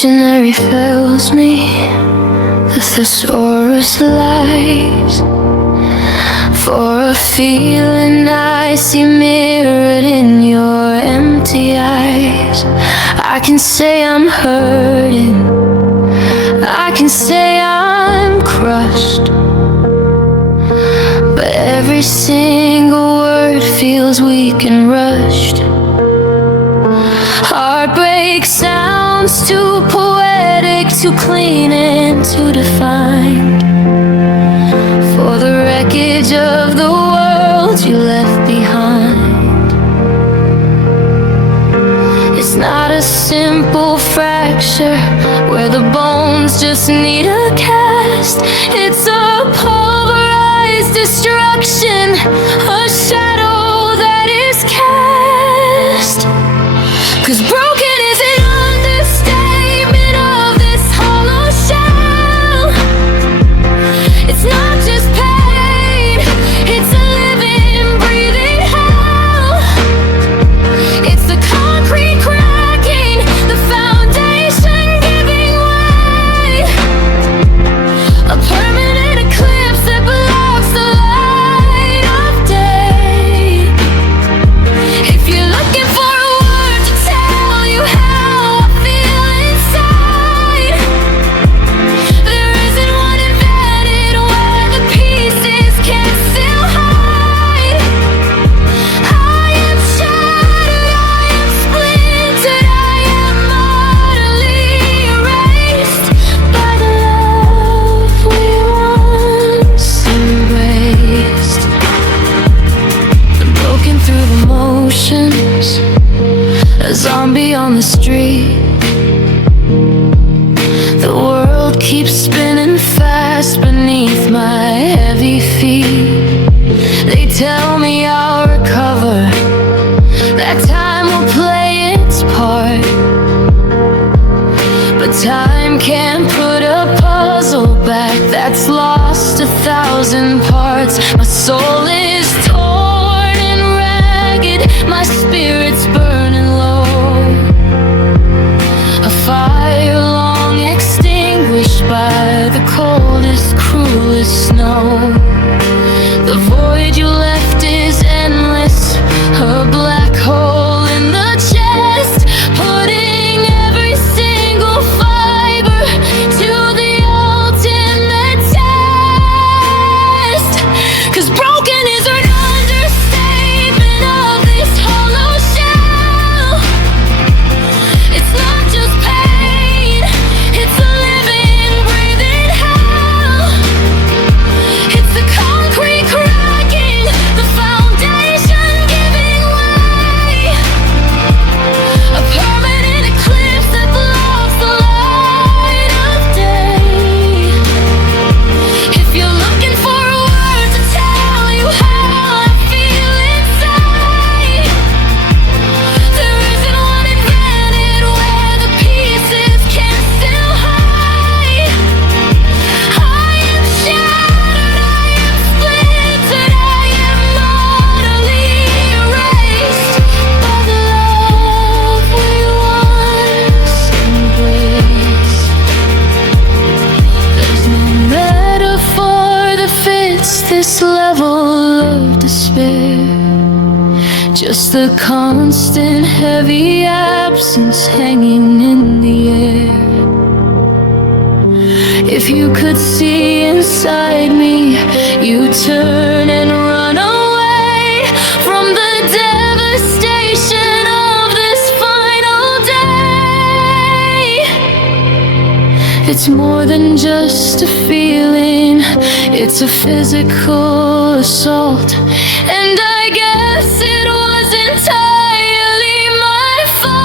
dictionary fails me, the thesaurus lies. For a feeling I see mirrored in your empty eyes. I can say I'm hurting, I can say I'm crushed, but every single word feels weak and rushed. Heartbreak sounds too poetic, too clean and too defined for the wreckage of the world you left behind. It's not a simple fracture where the bones just need a cast. It's a pulverized destruction, a shadow that is cast. 'Cause broken is an understatement of this hollow shell. It's not just pain, it's a living, breathing hell. It's the concrete cracking, the foundation giving way, a permanent eclipse that blocks the light of day. If you're looking for a word to tell you how I feel inside, there isn't one invented where the pieces can still hide. I am shattered, I am splintered, I am utterly erased by the love we once embraced. Broken through the motions, a zombie on the street. The world keeps spinning fast beneath my heavy feet. They tell me I'll recover, that time will play its part, but time can't put a puzzle back that's lost 1,000 parts. My soul is torn and ragged, my spirit's burning low, a fire long extinguished by the coldest, cruelest snow. The void you left is endless, a black hole in the chest, putting every single fiber to the ultimate test. 'Cause broken is an understatement of this hollow shell. It's not just pain, it's a living, breathing hell. It's the concrete cracking, the foundation giving way, a permanent eclipse that blocks the light of day. If you're looking for a word to tell you how I feel inside, there isn't one invented where the pieces can still hide. I am shattered, I am splintered, I am utterly erased by the love we once embraced. There's no metaphor that fits this level of despair, just the constant heavy absence hanging in the air. If you could see inside me, you'd turn and run away from the devastation of this final day. It's more than just a feeling, it's a physical assault, and I guess it was entirely my fault.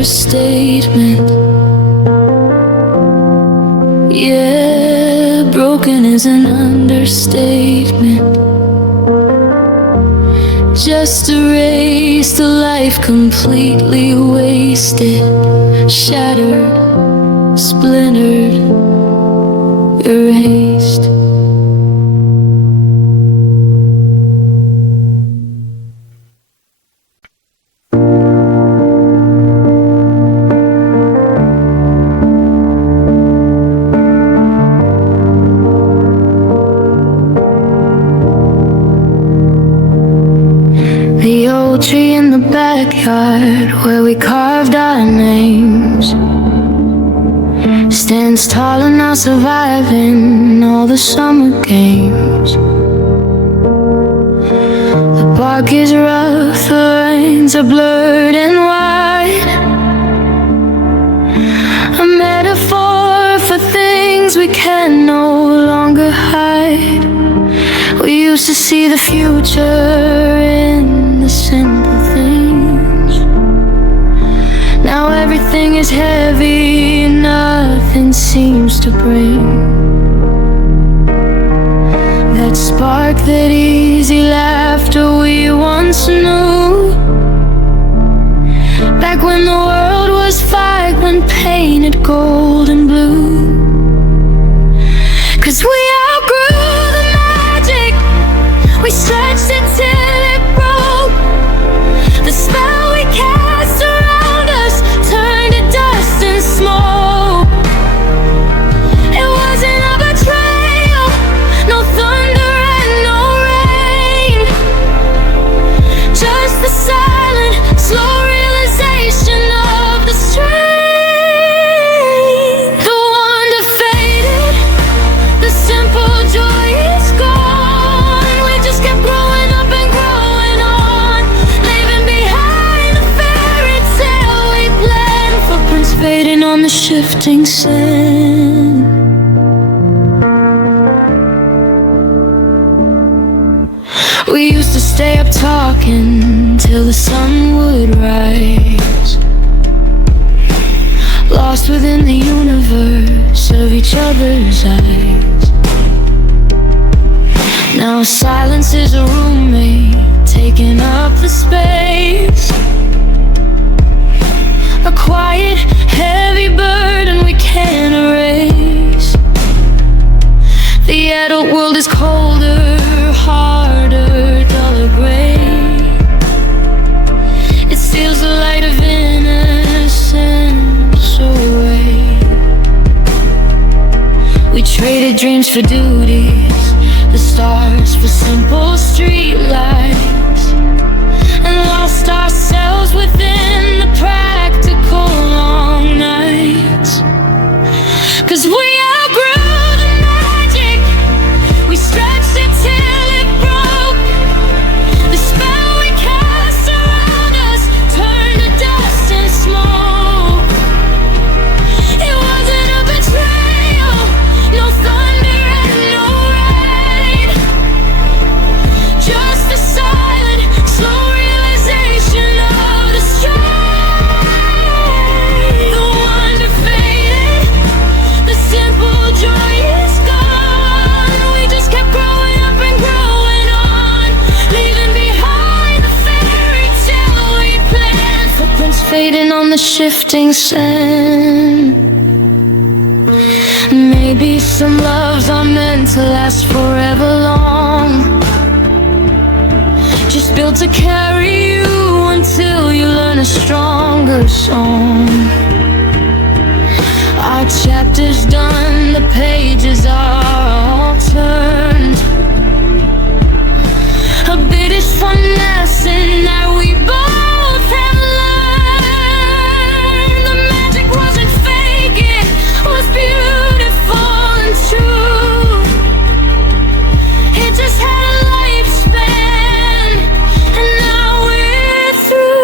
understatement. Yeah, broken is an understatement. Just erased a life completely wasted, shattered, splintered, erased. The old tree in the backyard where we carved our names stands tall and now, surviving all the summer games. The bark is rough, the lines are blurred and wide, a metaphor for things we can no longer hide. We used to see the future in the simple things. Now everything is heavy, nothing seems to bring that spark, that easy laughter we once knew. Back when the world was vibrant, painted gold and blue. 'Cause we outgrew the magic, we stretched it till it broke. The spell we cast around us turned to dust and smoke. It wasn't a betrayal, no thunder and no rain, just the silent, slow realization of the strain. The wonder faded, the simple joy is gone. We just kept growing up and growing on, leaving behind the fairy tale we planned. Footprints fading on the shifting sand. We used to stay up talking till the sun would rise, lost within the universe of each other's eyes. Now silence is a roommate, taking up the space, a quiet, heavy burden we can't erase. The adult world is colder, harder, duller gray. It steals the light of innocence away. We traded dreams for duties, the stars for simple street lights, and lost ourselves within the practical long nights. 'Cause we outgrew the magic, we stretched it till it broke. The spell we cast around us turned to dust and smoke. It wasn't a betrayal, no thunder and no rain, just the silent, slow realization of the strain. The wonder faded, the simple joy is gone. We just kept growing up and growing on, leaving behind the fairy tale we planned. Footprints fading on the shifting sand. Maybe some loves are meant to last forever long, just built to carry you until you learn a stronger song. Our chapter's done, the pages are all turned. A bit is finessing that we both have learned. The magic wasn't fake, it was beautiful and true. It just had a lifespan, and now we're through.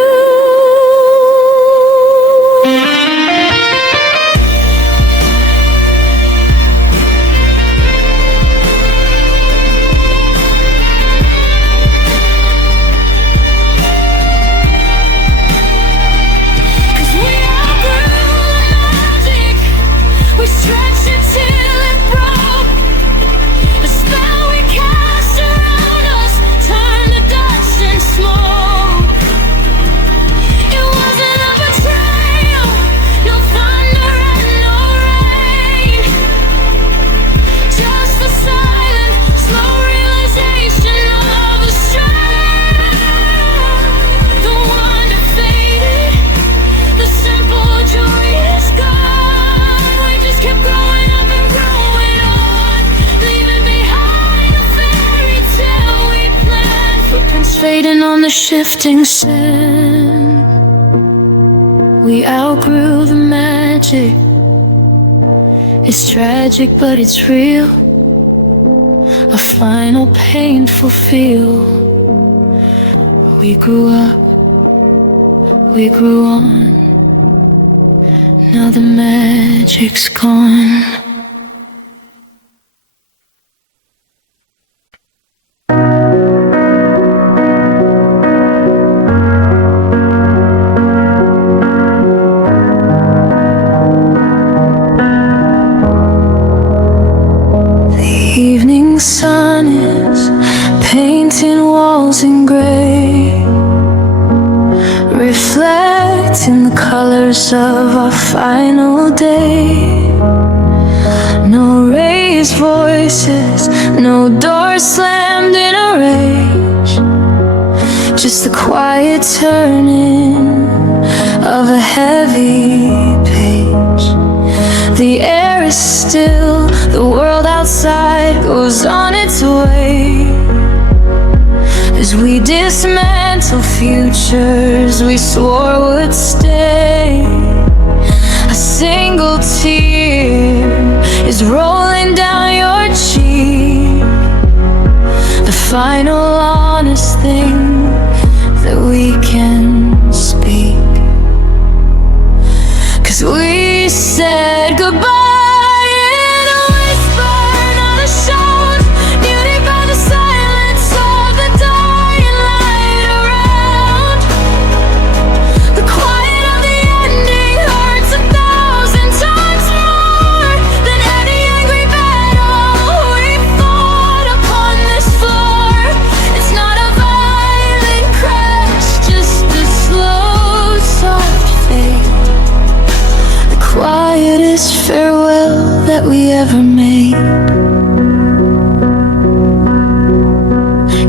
shifting sand. We outgrew the magic. It's tragic, but it's real. A final painful feel. We grew up, we grew on. Now the magic's gone. The sun is painting walls in gray, reflecting the colors of our final day. No raised voices, no doors slammed in a rage, just the quiet turning of a heavy page. The air is still, the world outside goes on its way. As we dismantle futures we swore would stay. A single tear is rolling down your cheek, the final honest thing that we can speak. 'Cause we said goodbye. Farewell that we ever made.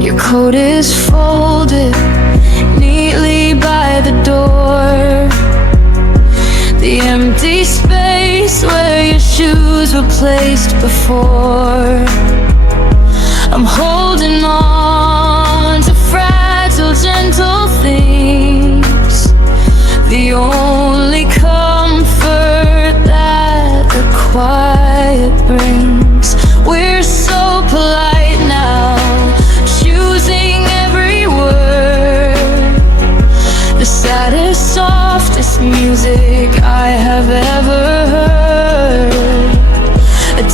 Your coat is folded neatly by the door, the empty space where your shoes were placed before. I'm holding on to fragile, gentle things, the only comfort that the quiet brings. We're so polite now, choosing every word, the saddest, softest music I have ever heard.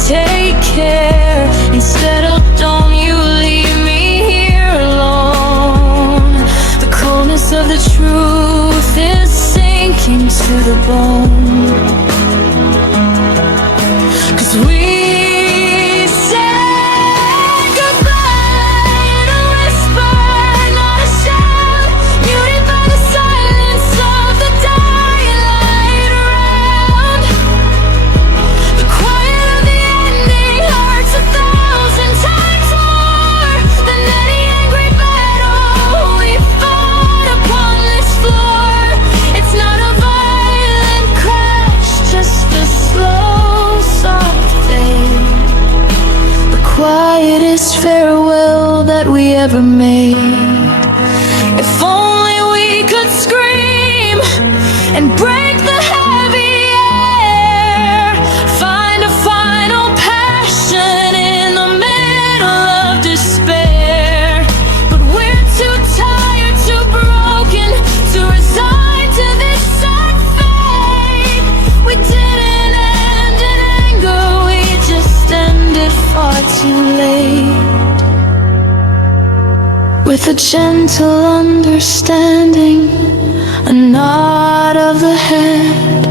Take care instead of don't you leave me here alone. The coldness of the truth is sinking to the bone. 'Cause we said goodbye in a whisper, not a shout, muted by the silence of the dying light around. The quiet of the ending hurts 1,000 times more than any angry battle we fought upon this floor. It's not a violent crash, just a slow, soft fade. The quietest farewell that we ever made. If only we could scream and break the heavy air, find a final passion in the middle of despair. But we're too tired, too broken to resign to this sad fate. We didn't end in anger, we just ended far too late. With a gentle understanding, a nod of the head,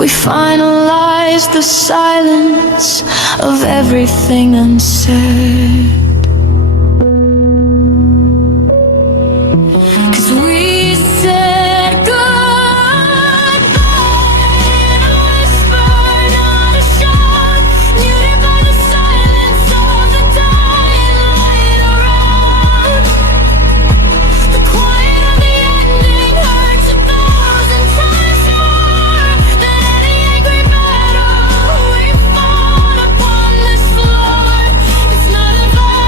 we finalize the silence of everything unsaid. 'Cause we said goodbye in a whisper, not a shout, muted by the silence of the dying light around. The quiet of the ending hurts 1,000 times more than any angry battle we fought upon this floor. It's not a violent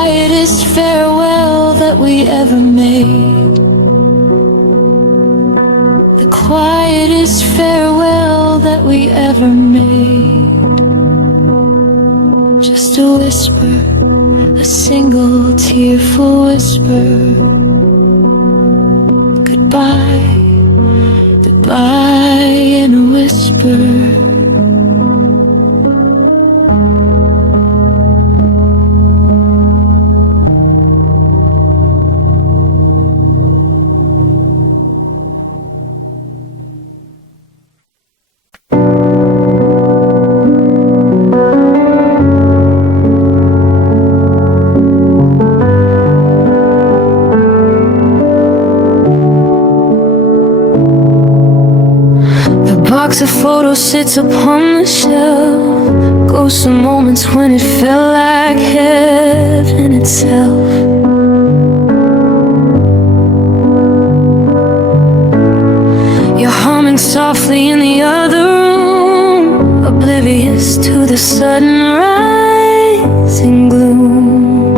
quietest farewell that we ever made. The quietest farewell that we ever made. Just a whisper, a single tearful whisper. Goodbye, goodbye in a whisper. Box of photos sits upon the shelf. Ghosts of moments when it felt like heaven itself. You're humming softly in the other room, oblivious to the sudden rising gloom.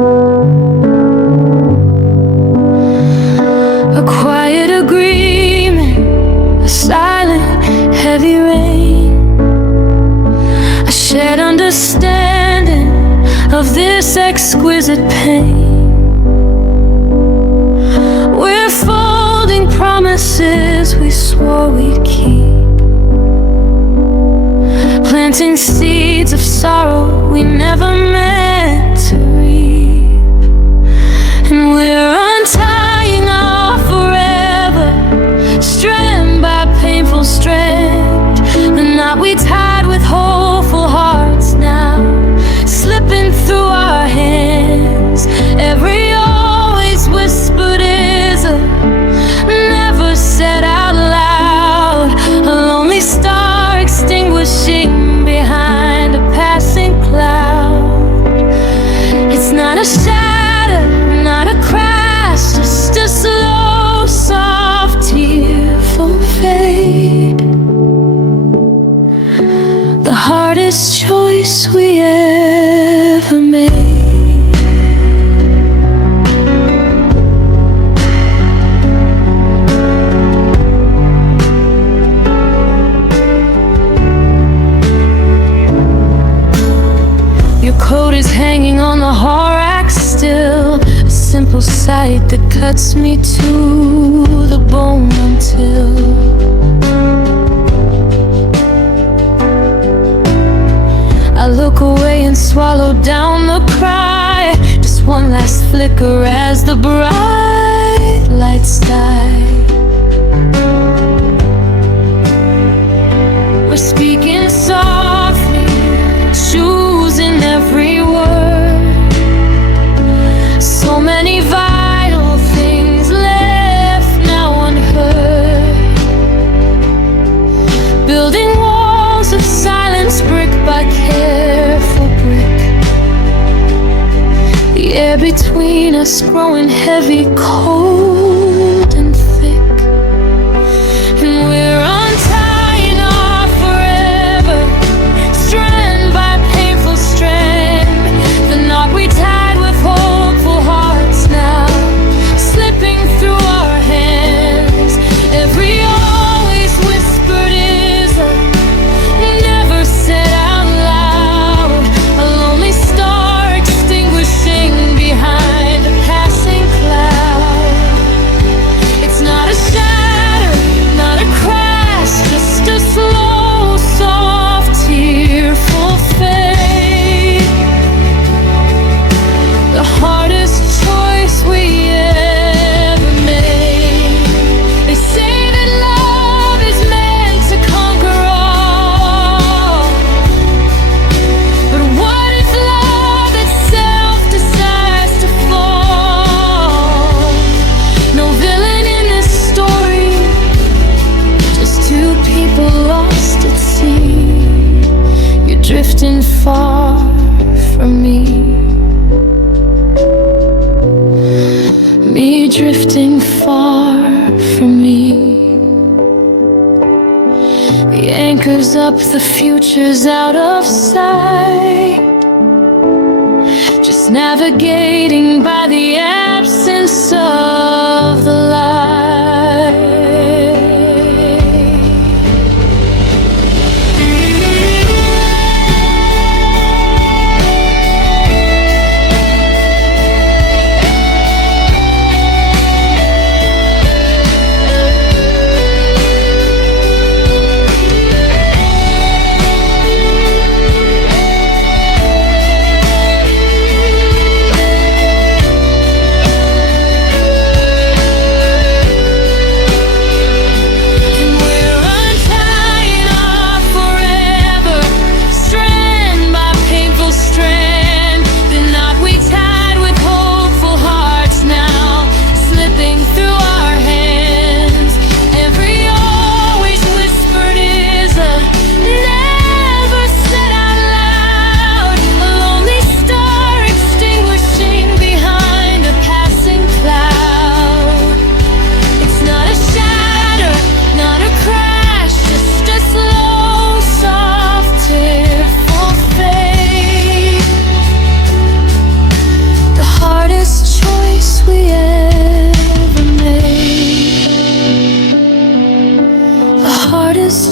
A quiet agreement, a silent heavy rain, a shared understanding of this exquisite pain. We're folding promises we swore we'd keep, planting seeds of sorrow we never meant to reap. And we're untying our forever, strand by painful strand. The knot we tied with hopeful hearts now slipping through our hands. Every always whispered is a never said out loud. A lonely star extinguishing behind a passing cloud. It's not a shadow, not a crash, just a slow, soft, tearful fade. The hardest choice we ever made. Your coat is hanging on the hall rack still, a simple sight that cuts me to the bone until I look away and swallow down the cry. Just one last flicker as the bright lights die. We're speaking softly, choosing every word. So many vital things left now unheard. Building walls of silence, brick by careful brick. The air between us growing heavy, cold and thick. And we're untying our forever, strand by painful strand. The knot we tied with hopeful hearts now slipping through our hands. Every always whispered is a never said out loud. A lonely star extinguishing behind a passing cloud. It's not a shadow, not a crash, just a slow, soft, tearful fade. The hardest choice we ever made. They say that love is meant to conquer all, but what if love itself decides to fall? No villain in this story, just two people lost at sea. You're drifting far from me drifting far from me. The anchor's up, the future's out of sight. Just navigating by the absence of the light.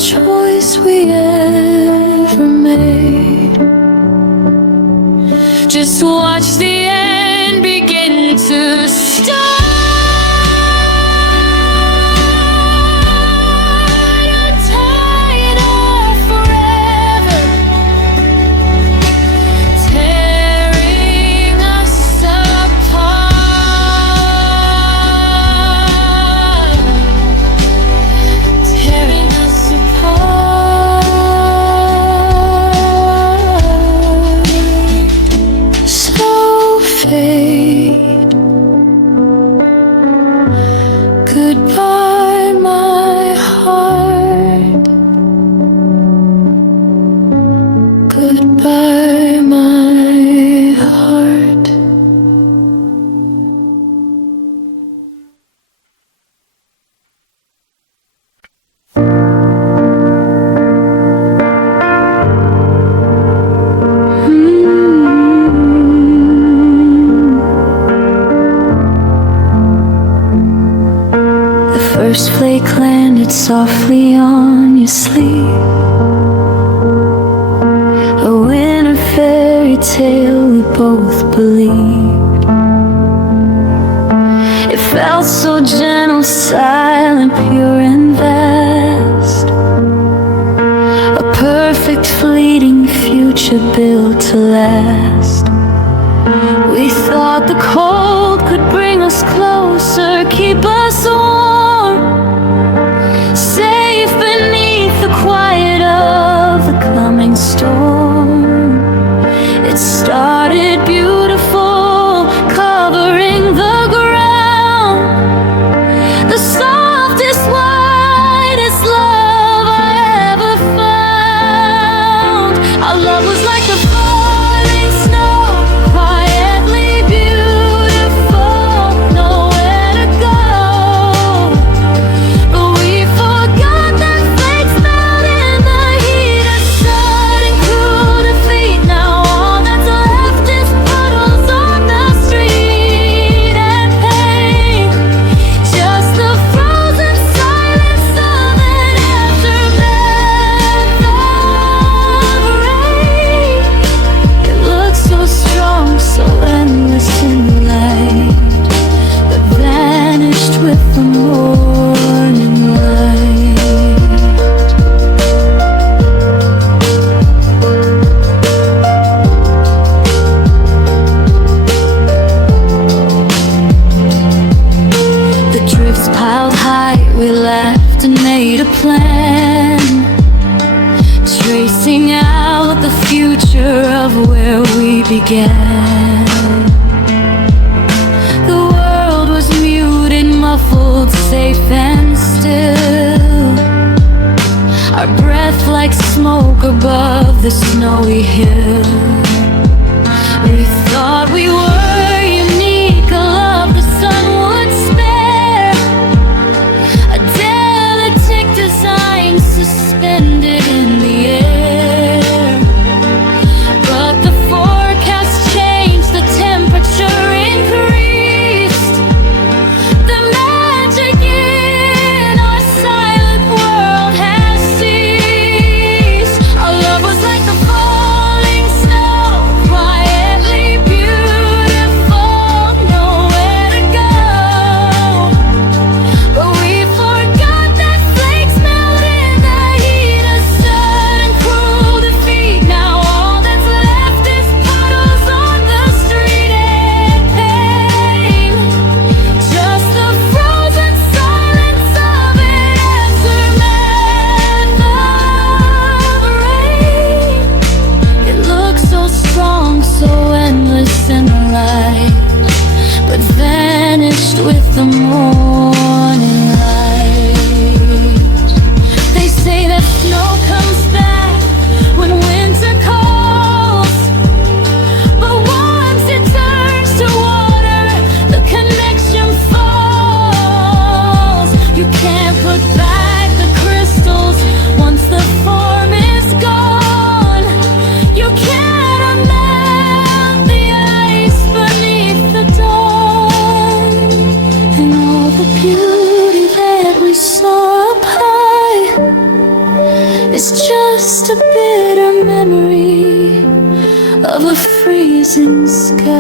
Choice we ever made. Just watch the end begin to start. Goodbye, my heart. Goodbye, my heart. First flake landed softly on your sleeve, a winter fairy tale we both believed. It felt so gentle, silent, pure and vast, a perfect fleeting future built to last. We thought the cold could bring us closer, keep us warm, safe beneath the quiet of the coming storm. It started beautiful, covering the ground, the softest, whitest love I ever found. Our love was like the falling snow, quietly beautiful, nowhere to go. But we forgot that flakes melt in the heat of sudden cruel defeat. Now all that's left is puddles on the street and pain, just the frozen silence of an aftermath of rain. It looks so strong, so endless in the light, but vanished with the morning light. The drifts piled high, we laughed and made a plan, tracing out the future of where we began. The world was muted, muffled, safe and still, our breath like smoke above the snowy hill. We thought we were unique, a love the sun would spare, a delicate design suspended in the air. But the forecast changed, the temperature rising sky.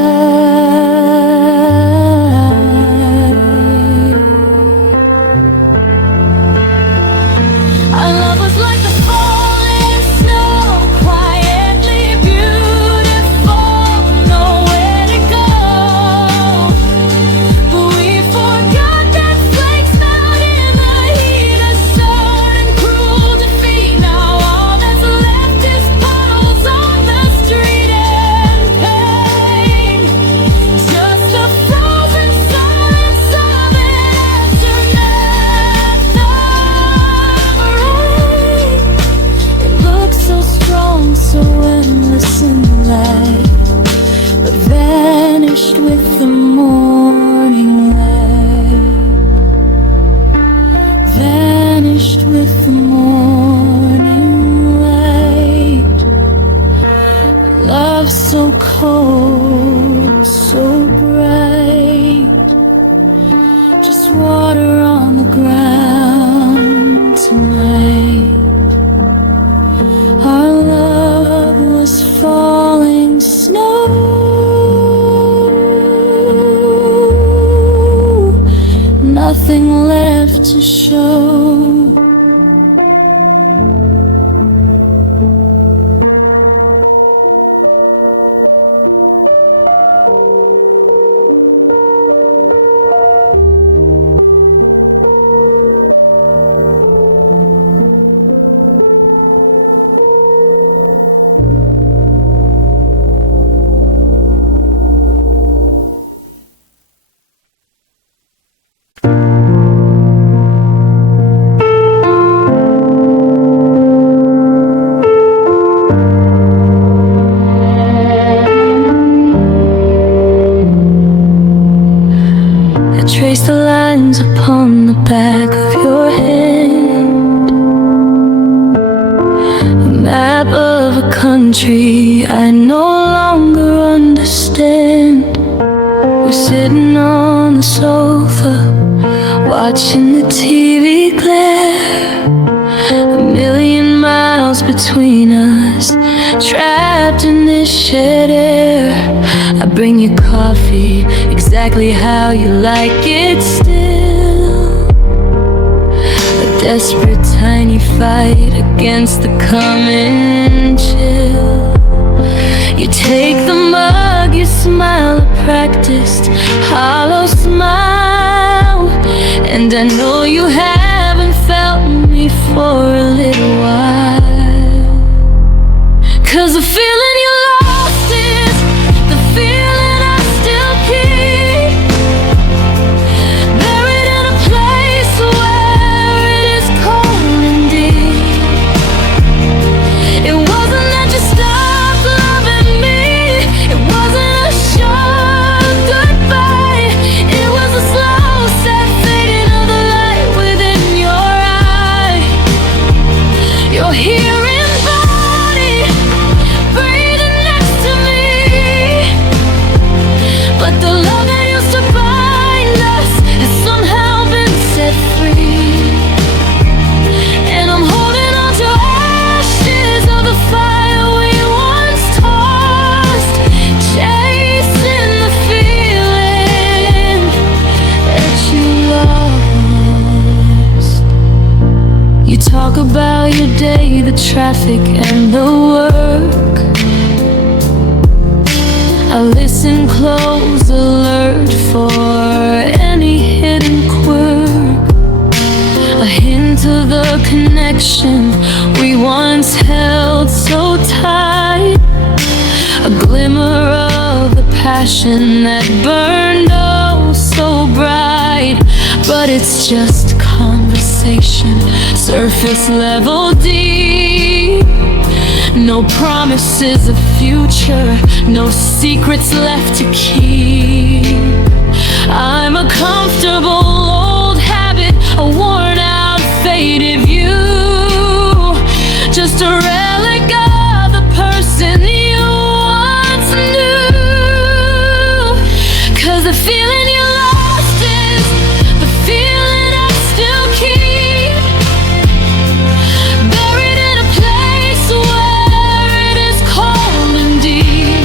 Our love was like the falling snow, quietly beautiful, nowhere to go. But we forgot that flakes melt in the heat of sun and cruel defeat. Now all that's left is puddles on the street and pain. Just the frozen silence of an aftermath of rain. It looks so strong, so endless in the light, but vanished with the morning light. Vanished with the morning light. Love so cold, so bright. Just water on the ground tonight. Our love was falling snow. Nothing left to show. I trace the lines upon the back of your hand, a map of a country I no longer understand. We're sitting on the sofa, watching the TV glare, a million miles between us, trapped in this shed air. I bring you coffee, exactly how you like it still. A desperate tiny fight against the coming chill. You take the mug, you smile, a practiced hollow smile. And I know you haven't felt me for a little while. 'Cause the feeling you lost is the feeling I still keep, buried in a place where it is cold and deep. It wasn't that you stopped loving me, it wasn't a short goodbye. It was a slow, sad fading of the light within your eye. You're here in body, breathing next to me, but the love that used to bind us has somehow been set free. And I'm holding on to ashes of the fire we once tossed, chasing the feeling that you lost. You talk about your day, the traffic and the work. I listen close, alert for any hidden quirk, a hint of the connection we once held so tight, a glimmer of the passion that burned oh so bright. But it's just conversation, surface level deep. No promises of future, no secrets left to keep. I'm a comfortable old habit, a worn out faded view, just a relic of the person you once knew. 'Cause the feeling you lost is the feeling I still keep, buried in a place where it is cold and deep.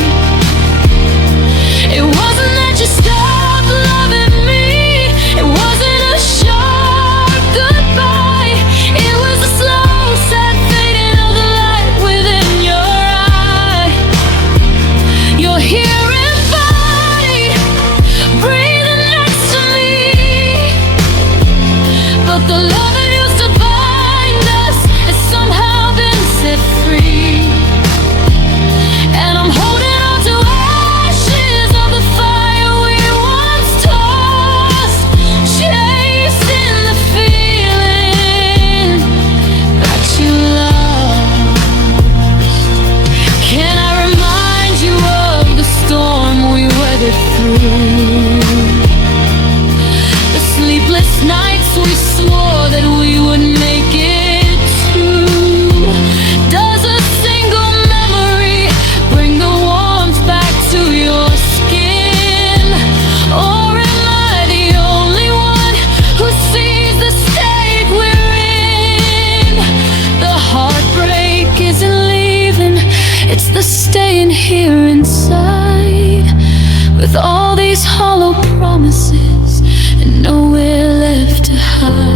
The sleepless nights we swore that we would make it through. Does a single memory bring the warmth back to your skin? Or am I the only one who sees the state we're in? The heartbreak isn't leaving, it's the staying here inside, with all these hollow promises and nowhere left to hide.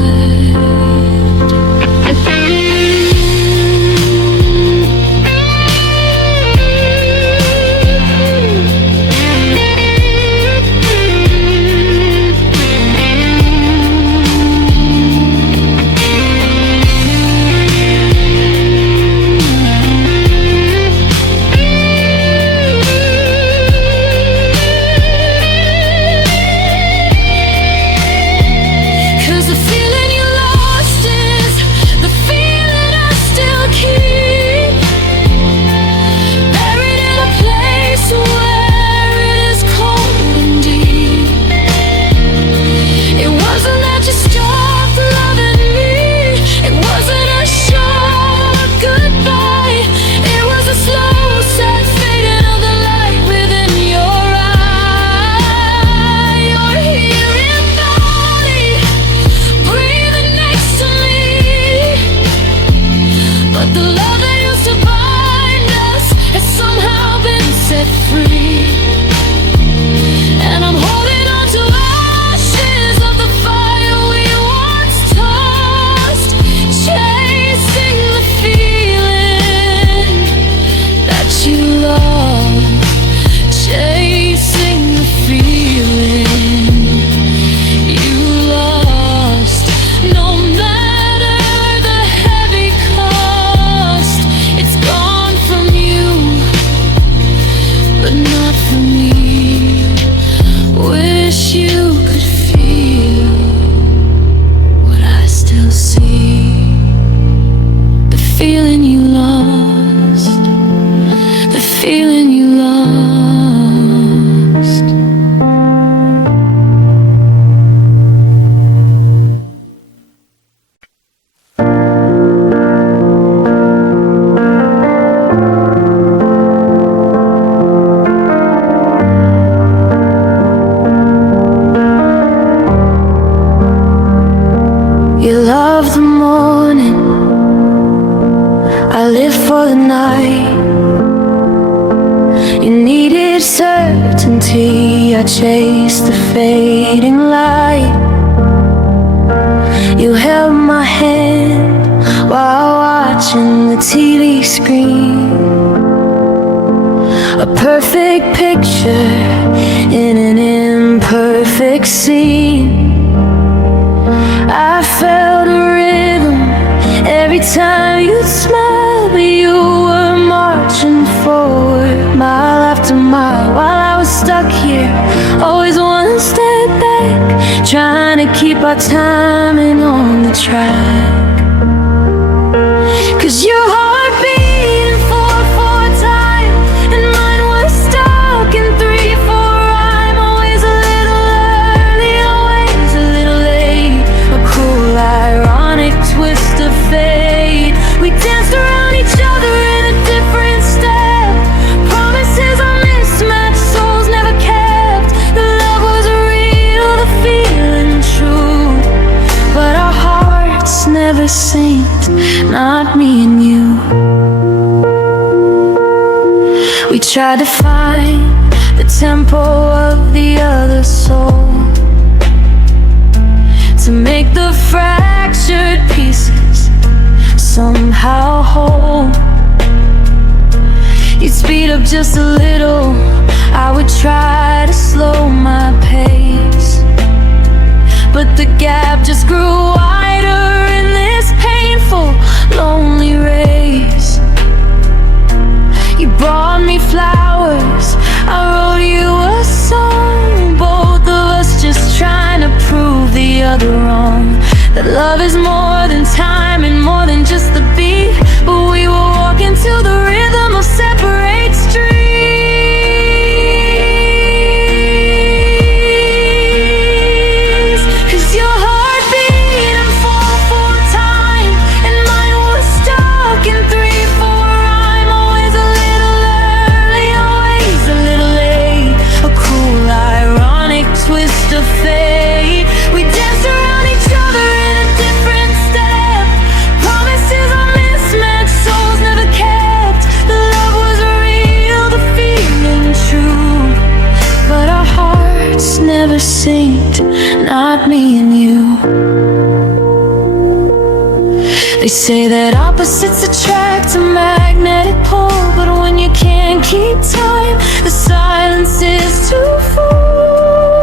You love the morning, I live for the night. You needed certainty, I chased the fading light. You held my hand while watching the TV screen, a perfect picture in an imperfect scene. I felt a rhythm every time you'd smile, but you were marching forward mile after mile, while I was stuck here, always one step back, trying to keep our timing on the track. 'Cause your heart beating 4/4 time, and mine was stuck in 3/4 rhyme. Always a little early, always a little late, a cruel ironic twist of fate. We danced around each other in a different step, promises are mismatched, souls never kept. The love was real, the feeling true, but our hearts never synced, not me and you. We tried to find the tempo of the other soul, to make the fractured pieces somehow whole. You'd speed up just a little, I would try to slow my pace, but the gap just grew wider in this painful, lonely race. You brought me flowers, I wrote you a song, both of us just trying to prove the other wrong. That love is more than time and more than just the beat, but we were walking to the rhythm of separate streets. never synced, not me and you. They say that opposites attract a magnetic pull, but when you can't keep time, the silence is too full.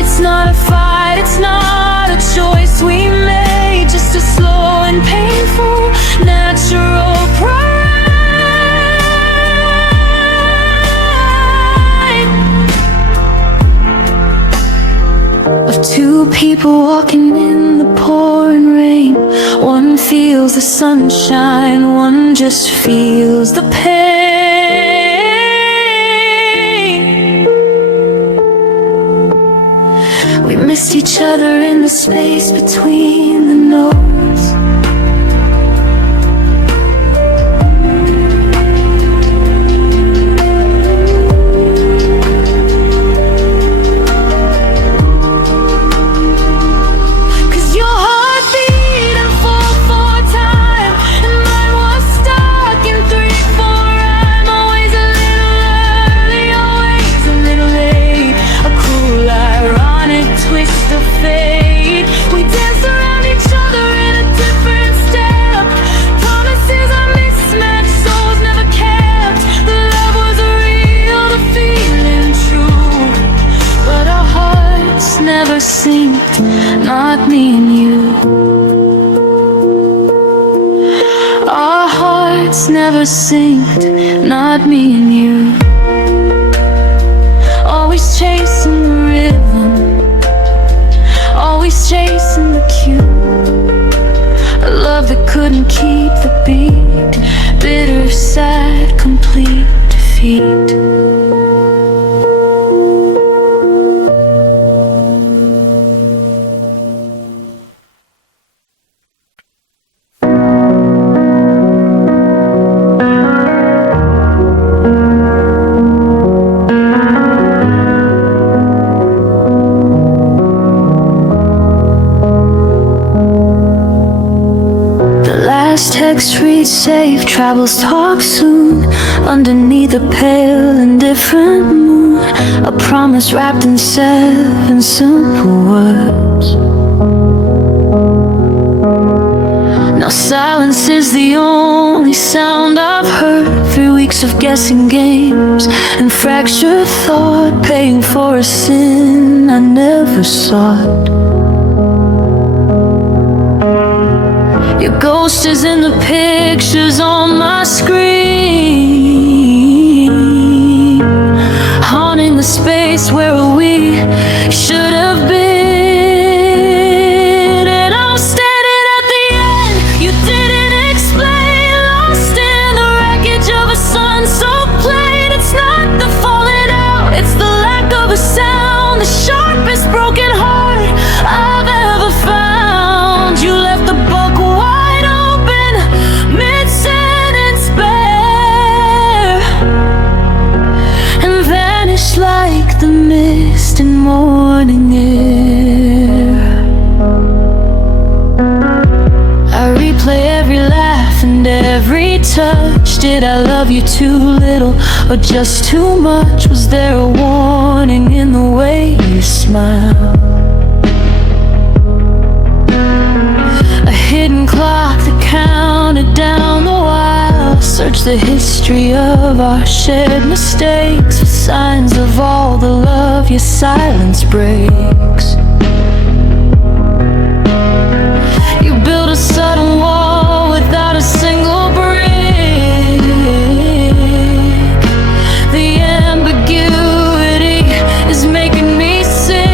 It's not a fight, it's not a choice we made, just a slow and painful natural pride of two people walking in the pouring rain. One feels the sunshine, one just feels the pain. We missed each other in the space between the notes. Never synced, not me and you. Our hearts never synced, not me and you. Always chasing the rhythm, always chasing the cue. A love that couldn't keep the beat, bitter, sad, complete defeat. Text read safe, travels talk soon. Underneath a pale indifferent moon, a promise wrapped in 7 simple words. Now silence is the only sound I've heard. 3 weeks of guessing games and fractured thought, paying for a sin I never sought. Your ghost is in the pictures on my screen, haunting the space where we should have been. And I'm standing at the end, you didn't explain, lost in the wreckage of a sun so plain. It's not the falling out, it's the lack of a sound, the sharpest broken heart I've ever found. You left the book wide open, mid-sentence bare, and vanished like the mist in morning air. I replay every laugh and every touch. Did I love you too little or just too much? Was there a warning in the way you smiled? A hidden clock that counted down the while. Search the history of our shared mistakes for signs of all the love your silence breaks. You built a sudden wall without a single brick. The ambiguity is making me sick.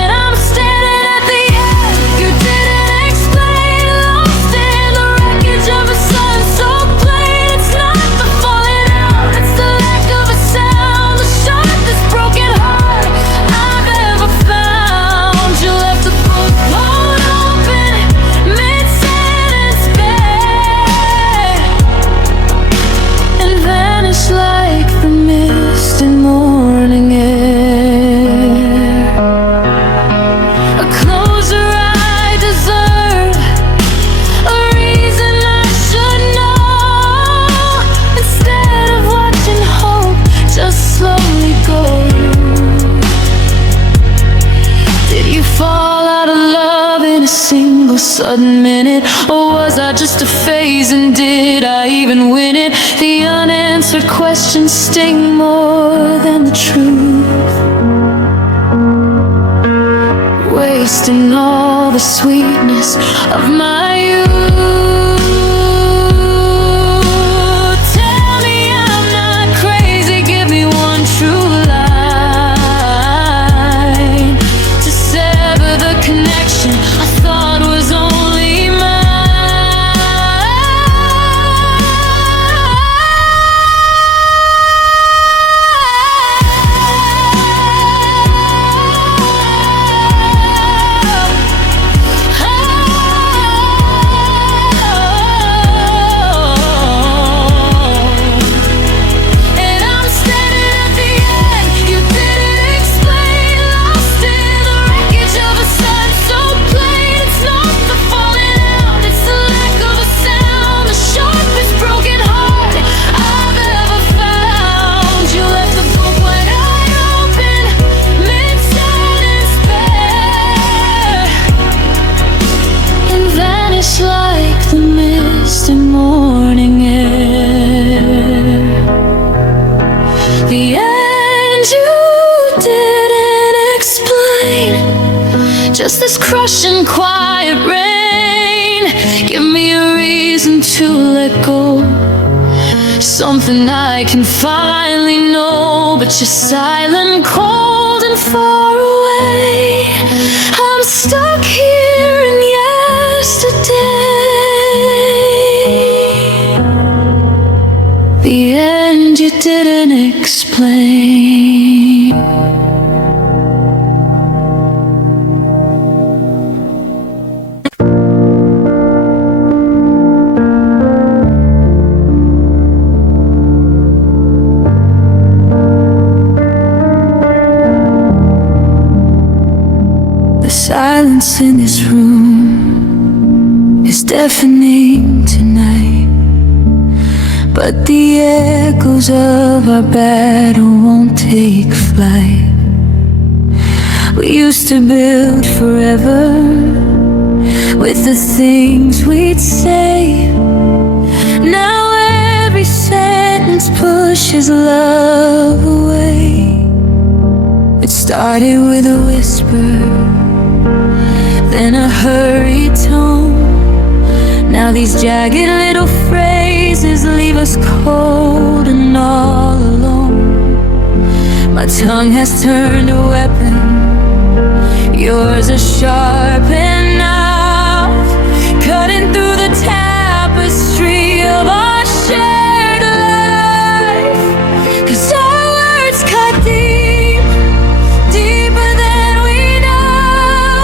And I'm standing at the end, you didn't explain, lost in the wreckage of a sun so plain. It's not the falling out, it's the lack of a sound, the sharpest broken heart I've sudden minute? Or was I just a phase, and did I even win it? The unanswered questions sting more than the truth, wasting all the sweetness of my youth. Tell me I'm not crazy, give me one true line to sever the connection I thought was only like the mist in morning air. The end you didn't explain, just this crushing quiet rain. Give me a reason to let go, something I can finally know. But you're silent, cold and far away. I'm stuck here in yesterday. The end you didn't explain. The silence in this room is deafening tonight, but the echoes of our battle won't take flight. We used to build forever with the things we'd say. Now every sentence pushes love away. It started with a whisper, then a hurried tone. Now these jagged little phrases leave us cold and all alone. My tongue has turned a weapon, yours a sharpened knife, cutting through the tapestry of our shared life. 'Cause our words cut deep, deeper than we know,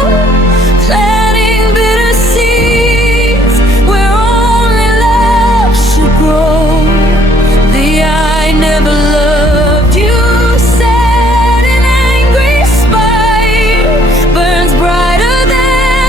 planting bitter seeds where only love should grow. The I never loved you said in angry spite burns brighter than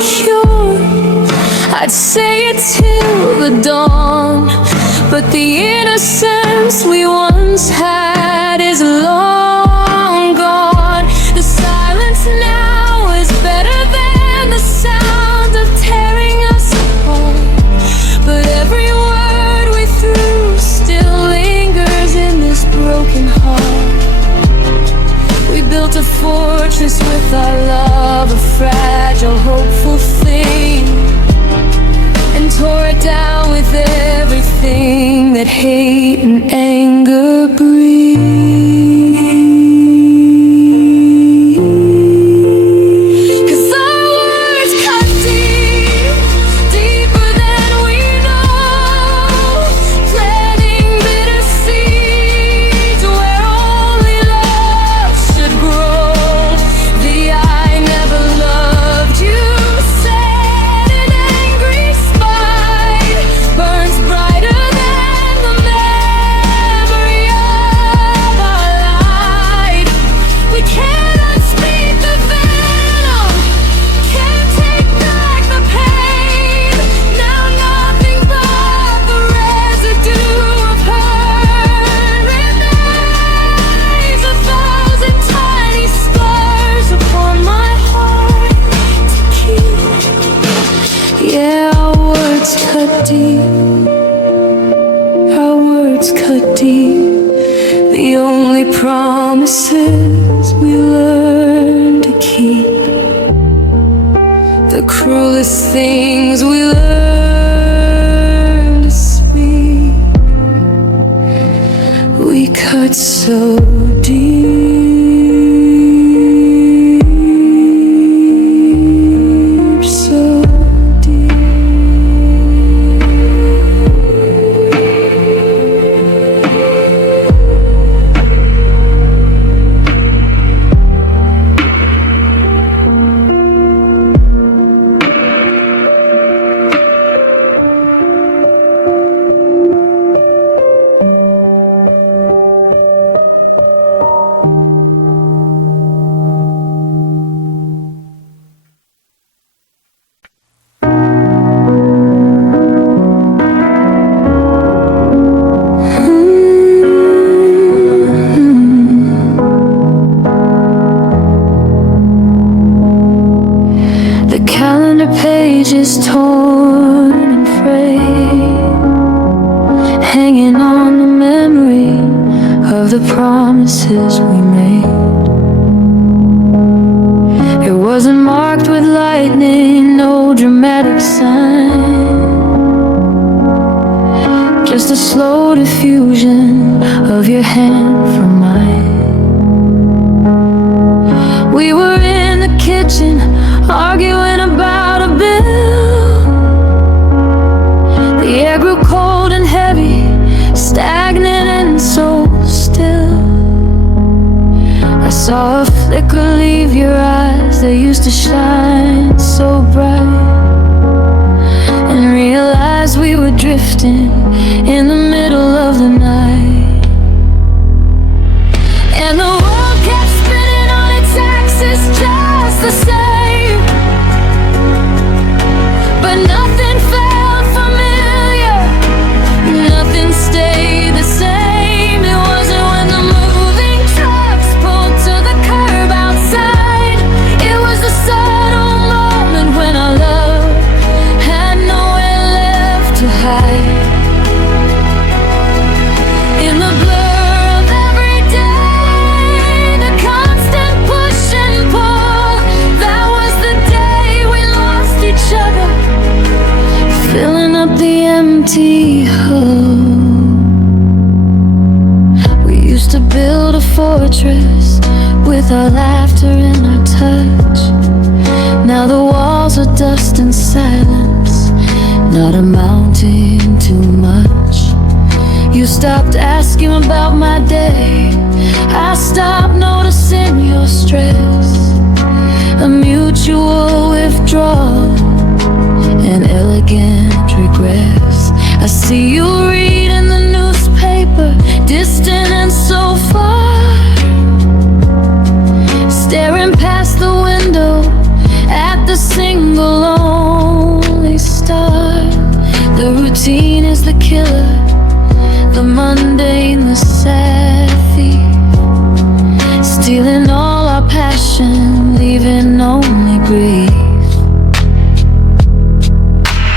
secure. I'd say it till the dawn, but the innocence we once had is long gone. The silence now is better than the sound of tearing us apart, but every word we threw still lingers in this broken heart. We built a fortress with our love, a fragile, hopeful thing, and tore it down with everything that hate and anger breed. 'Cause our words cut deep, deeper than we know, planting bitter seeds where only love should grow. The I never loved you said in angry spite burns brighter than the memory of our light. We can't unspeak the venom, can't take back the pain. Now nothing but the residue of hurt remains, 1,000 tiny scars upon my heart to keep. Yeah, our words cut deep, our words cut deep. The only promises we learn to keep, the cruelest things we learn to speak. We cut so deep, so deep. The calendar page is torn and frayed, hanging on the memory of the promises we made. It wasn't marked with lightning, no dramatic sign, just a slow diffusion of your hand from mine. We were in the kitchen arguing about a bill. The air grew cold and heavy, stagnant and so still. I saw a flicker leave your eyes that used to shine so bright, and realized we were drifting in the middle of the night. And the world kept spinning on its axis just the same, but nothing felt familiar, nothing stayed the same. It wasn't when the moving trucks pulled to the curb outside, it was the subtle moment when our love had nowhere left to hide. In the blur of every day, the constant push and pull, that was the day we lost each other, filling up the empty hull. We used to build a fortress with our laughter and our touch. Now the walls are dust and silence, not amounting to much. You stopped asking about my day, I stopped noticing your stress. A mutual withdrawal, an elegant regress. I see you reading the newspaper, distant and so far, staring past the window at the single mundane, the sad thief, stealing all our passion, leaving only grief.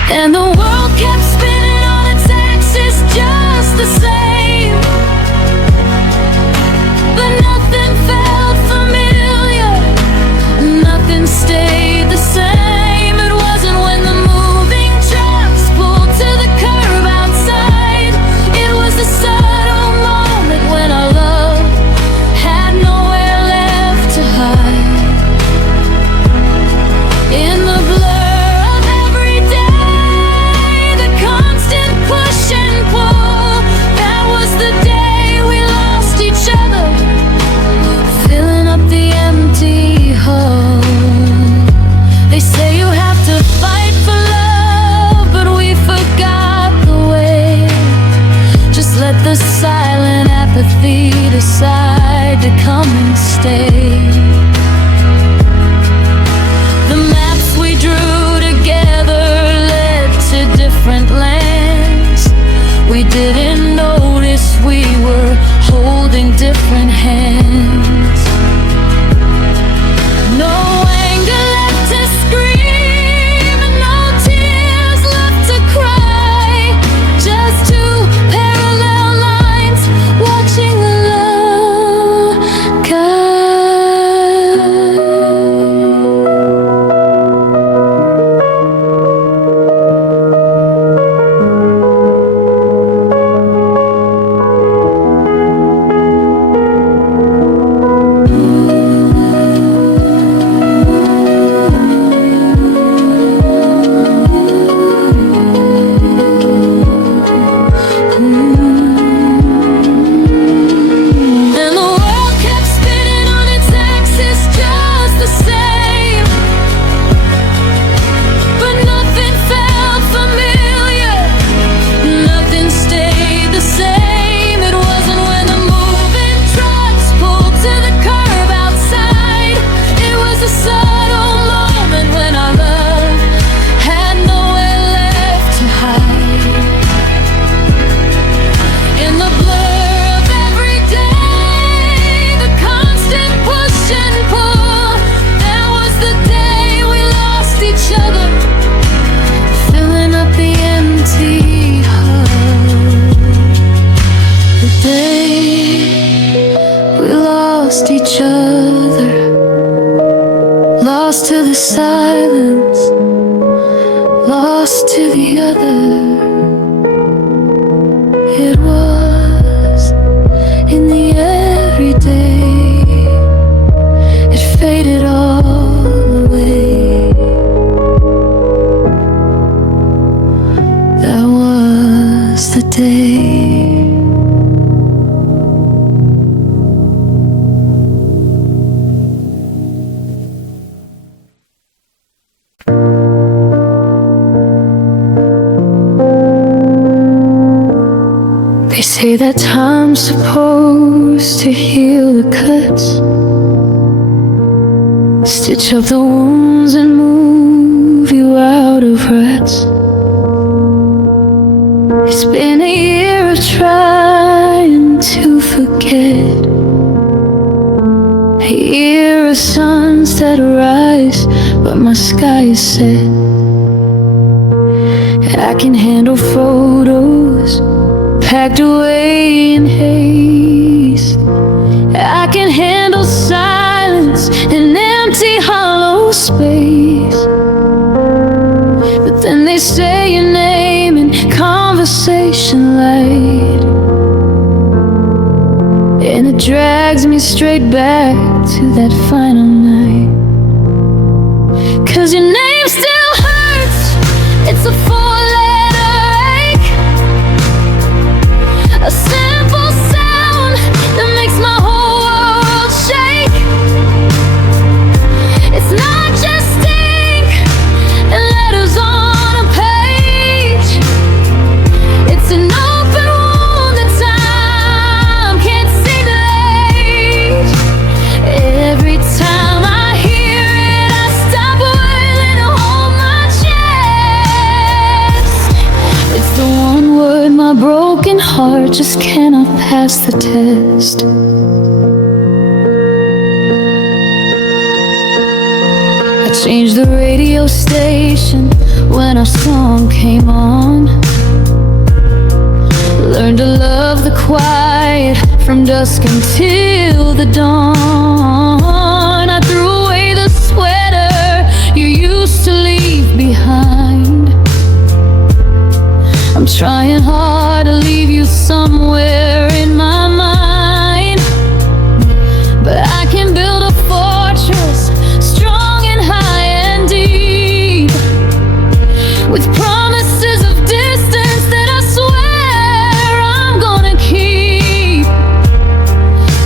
And the world kept spinning on its axis just the same, but nothing felt familiar, nothing stayed the same. It wasn't when the moving trucks pulled to the curb outside. It was the subtle moment when our love had nowhere left to hide. In the blur of every day, the constant push and pull, that was the day we lost each other, filling up the empty hull. They say you have to fight for love, but we forgot the way. Just let the silent apathy decide to come and stay. The maps we drew together led to different lands. We didn't notice we were holding different hands. No anger left to scream, and no tears left to cry. Just two parallel lines watching the love guide. And the world kept spinning on its axis just the same, but nothing felt familiar, nothing stayed the same. It wasn't when the moving trucks pulled to the curb outside. It was a subtle moment when our love had nowhere left to hide. In the blur of every day, the constant push and pull, that was the day we lost each other, filling up the empty hull. The day we lost each other, lost to the silence, lost to the other. It was in the everyday, it faded all away. That was the day. They say that time's supposed to heal the cuts, stitch up the wounds and move you out of ruts. It's been a year of trying to forget, a year of suns that rise, but my sky is set. And I can handle photos packed away in haste. I can handle silence and empty hollow space. But then they say your name in conversation light, and it drags me straight back to that final night. 'Cause your name still hurts, it's a four-letter ache, a simple sound that makes my whole world shake. It's not just ink and letters on a page, it's an open wound that time can't seem to age. Every time I heart just cannot pass the test. I changed the radio station when our song came on. Learned to love the quiet from dusk until the dawn. I threw away the sweater you used to leave behind. I'm trying hard to leave you somewhere in my mind, but I can build a fortress strong and high and deep, with promises of distance that I swear I'm gonna keep.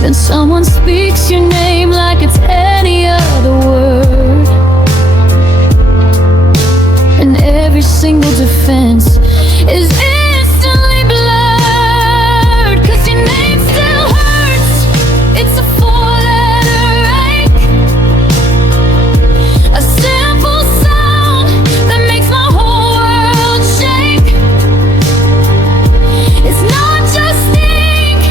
Then someone speaks your name like it's any other word, and every single defense is instantly blurred. 'Cause your name still hurts. It's a four-letter ache, a simple sound that makes my whole world shake. It's not just ink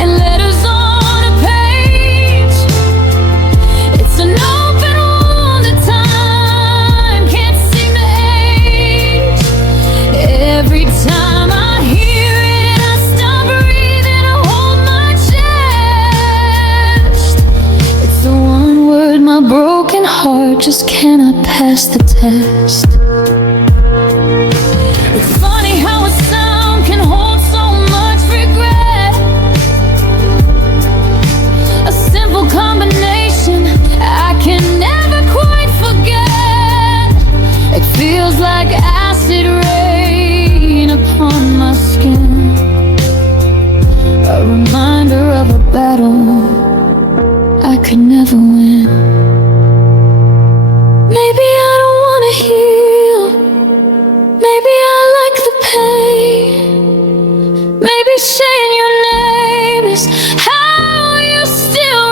and letters on a page. It's an open wound that time can't seem to age. Every time I hear it, I stop breathing and hold my chest. It's the one word my broken heart just cannot pass the test. It's funny how a sound can hold so much regret. A simple combination I can never quite forget. It feels like acid rain upon my skin, a reminder of a battle I could never win. Maybe I don't wanna heal, maybe I like the pain, maybe saying your name is how you still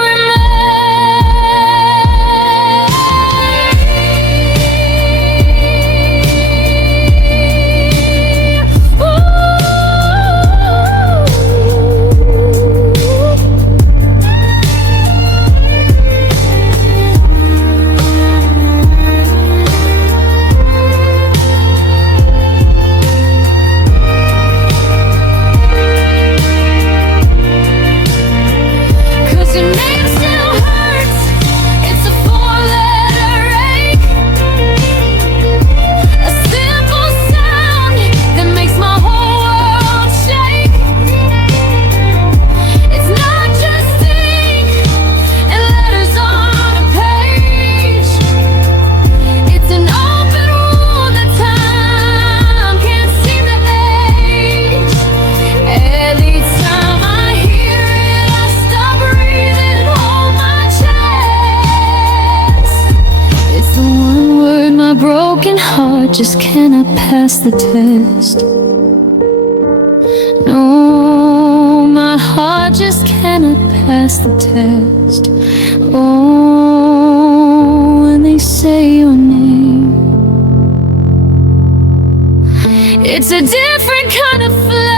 just cannot pass the test. No, my heart just cannot pass the test. Oh, when they say your name, it's a different kind of flame.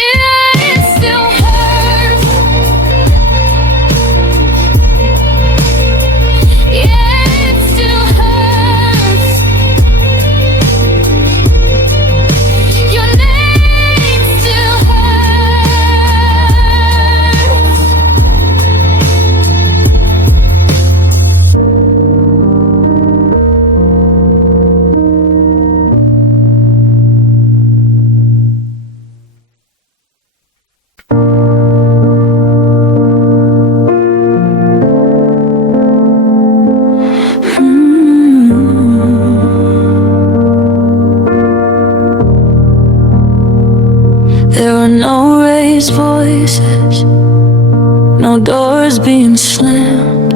Yeah, it still hurts. Yeah, it still hurts. Your name still hurts. There were no raised voices, no doors being slammed,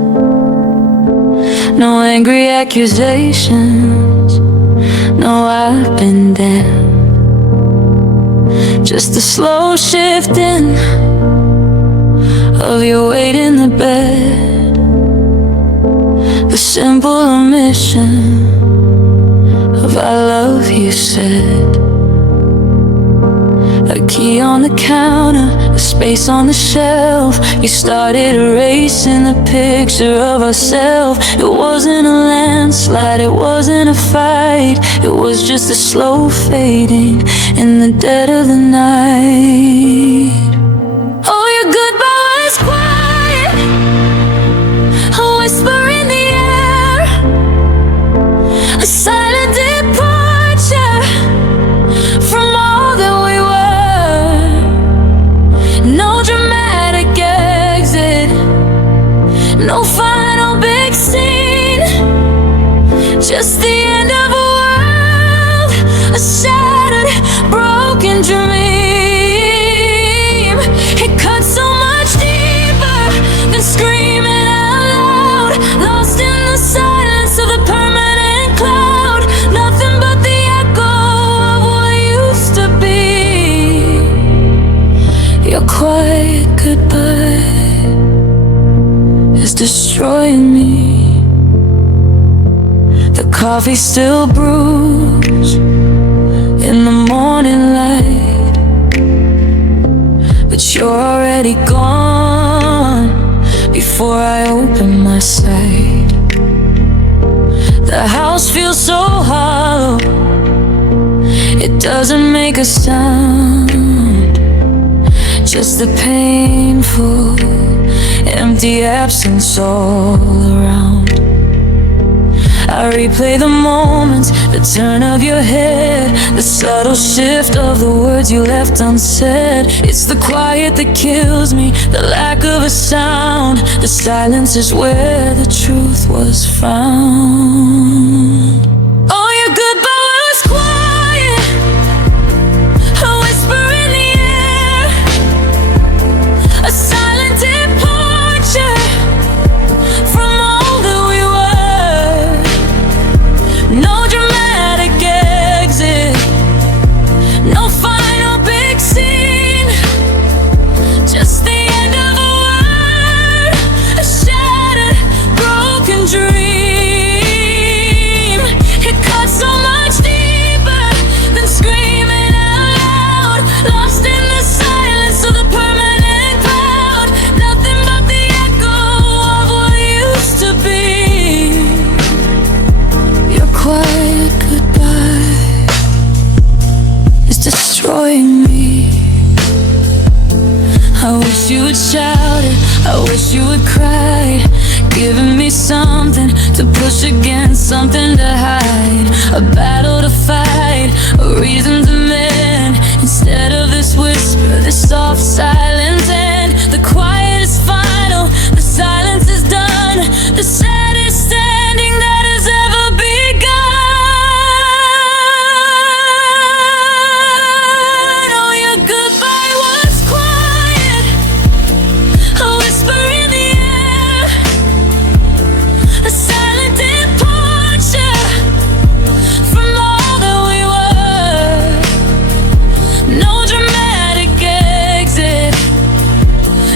no angry accusations, no I've been damned. Just the slow shifting of your weight in the bed, the simple omission of by love, you said. A key on the counter, a space on the shelf. You started erasing the picture of ourselves. It wasn't a landslide, it wasn't a fight. It was just a slow fading in the dead of the night. Oh, your goodbye was quiet, a whisper in the air, a silent departure from all that we were. No dramatic exit, no final big scene, just the end of a world, a shattered, broken dream. It cut so much deeper than screaming out loud, lost in the silence of the permanent cloud. Nothing but the echo of what used to be. Your quiet goodbye is destroying me. The coffee still brews in the morning light, but you're already gone before I open my sight. The house feels so hollow, it doesn't make a sound, just a painful, empty absence all around. I replay the moments, the turn of your head, the subtle shift of the words you left unsaid. It's the quiet that kills me, the lack of a sound. The silence is where the truth was found. Oh, your goodbye was quiet, a whisper in the air, a silent departure from all that we were. No dramatic exit, no final big scene, just the end of a word, a shattered, broken dream. It cut so much deeper than screaming out loud, lost in the silence of the permanent cloud. Nothing but the echo of what used to be. Your quiet goodbye is destroying me. I wish you would shout it, I wish you would cry, giving me something to push against, something to hide, a battle to fight, a reason to mend. Instead of this whisper, this soft silence, and the quiet is final, the silence is done, the saddest ending that has ever begun. Oh, your goodbye was quiet, a whisper in the air, a silent departure from all that we were. No dramatic exit,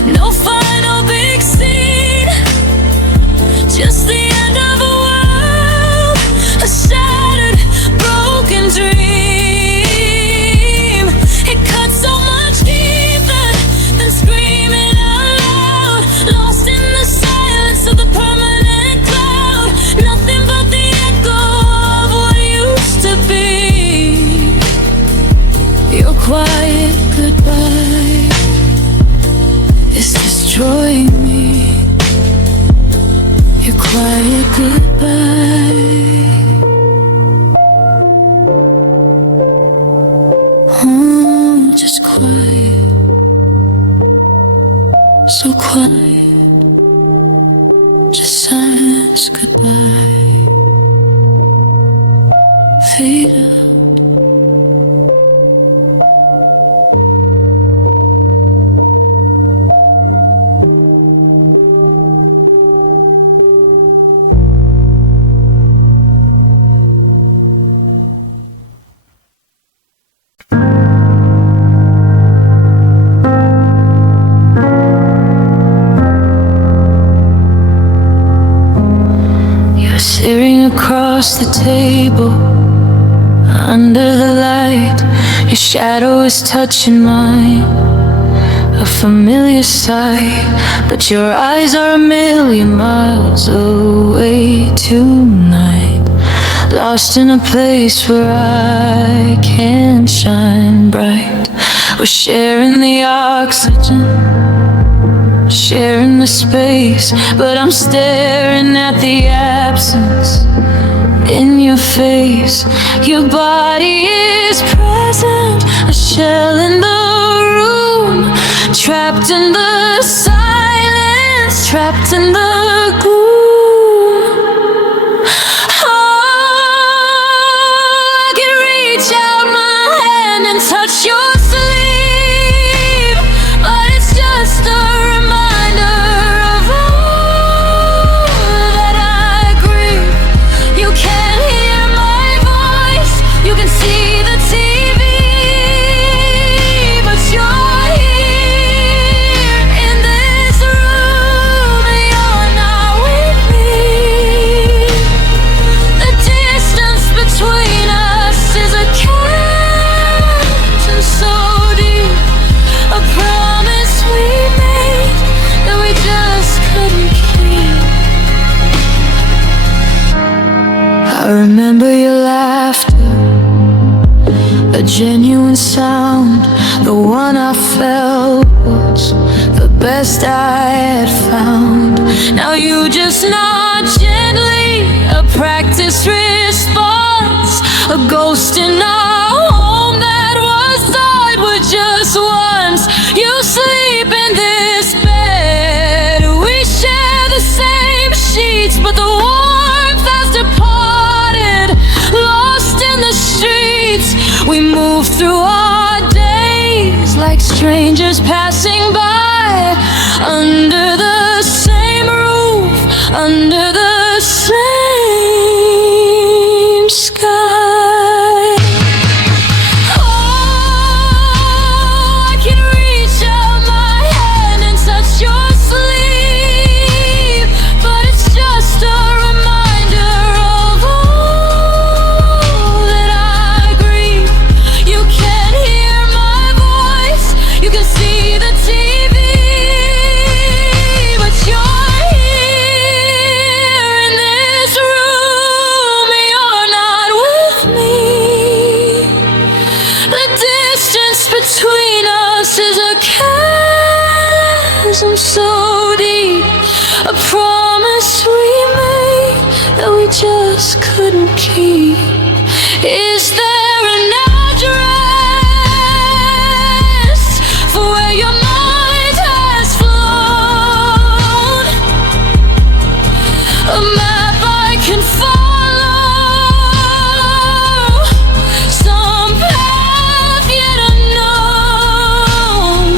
no final big scene, just the end of a world, a shattered, broken dream. It cut so much deeper than screaming out loud, lost in the silence of the permanent cloud. Nothing but the echo of what used to be. Your quiet goodbye is destroying me. Your quiet goodbye, just quiet, so quiet, just silence goodbye, fade out. Staring across the table, Under the light, your shadow is touching mine. A familiar sight, but your eyes are a million miles away tonight. Lost in a place where I can shine bright. We're sharing the oxygen, sharing the space, but I'm staring at the absence in your face. Your body is present, a shell in the room, trapped in the silence, trapped in the gloom. Oh, I can reach out my hand and touch your sleeve, but it's just a reminder of all that I grieve. You can't hear my voice, you can see the TV, but you're here in this room. You're not with me. The distance between us is a chasm so deep, a promise we made that we just couldn't keep. I remember your laughter, a genuine sound. The one I felt was the best I had found. Now you just nod gently, a practiced response, a ghost in our home that was thought would just once. You sleep in this bed, we share the same sheets, but the warmth has departed. Lost in the streets, we move through our days like strangers passing by, under the same roof, under the same sky. Oh, I can reach out my hand and touch your sleeve, but it's just a reminder of all that I grieve. You can't hear my voice, you can see the TV, but you're here in this room. You're not with me. The distance between us is a chasm so deep, a promise we made that we just couldn't keep. Is there an address for where your mind has flown? A map I can follow, some path yet unknown.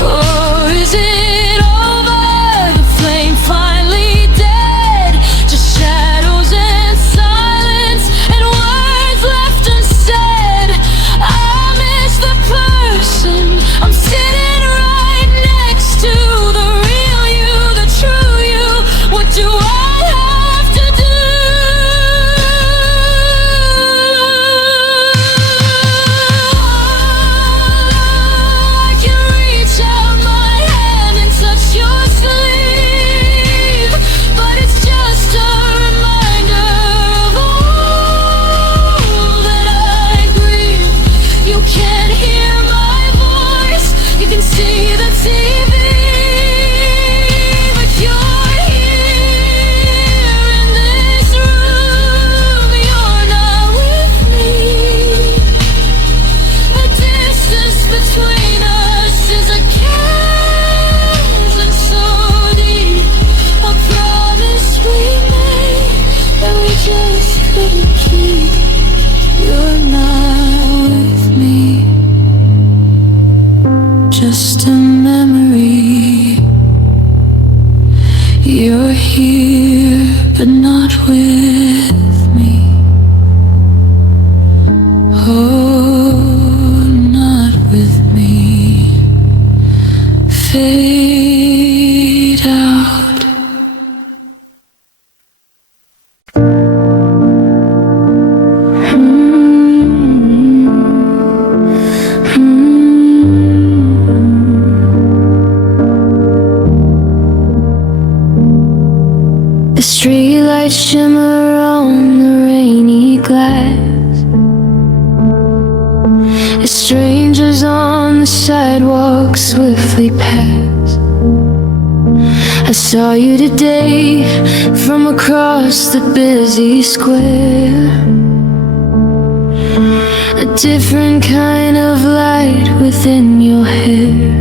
Or is it over, the flame finally dead? Just shadows and silence and words left unsaid. I miss the person I'm sitting right next to, the real you, the true you. What do I have to do? I can reach out my hand and touch your sleeve, but it's just a reminder of all that I grieve. You can't hear my voice, you can see the TV, but you're here in this room. You're not with me. The distance between us is a chasm so deep, a promise we made that we just couldn't keep. You're not with me, just a memory. You're here, but not with me. Oh, not with me. Fade out. The streetlights shimmer on the rainy glass, as strangers on the sidewalk swiftly pass. I saw you today from across the busy square, a different kind of light within your hair.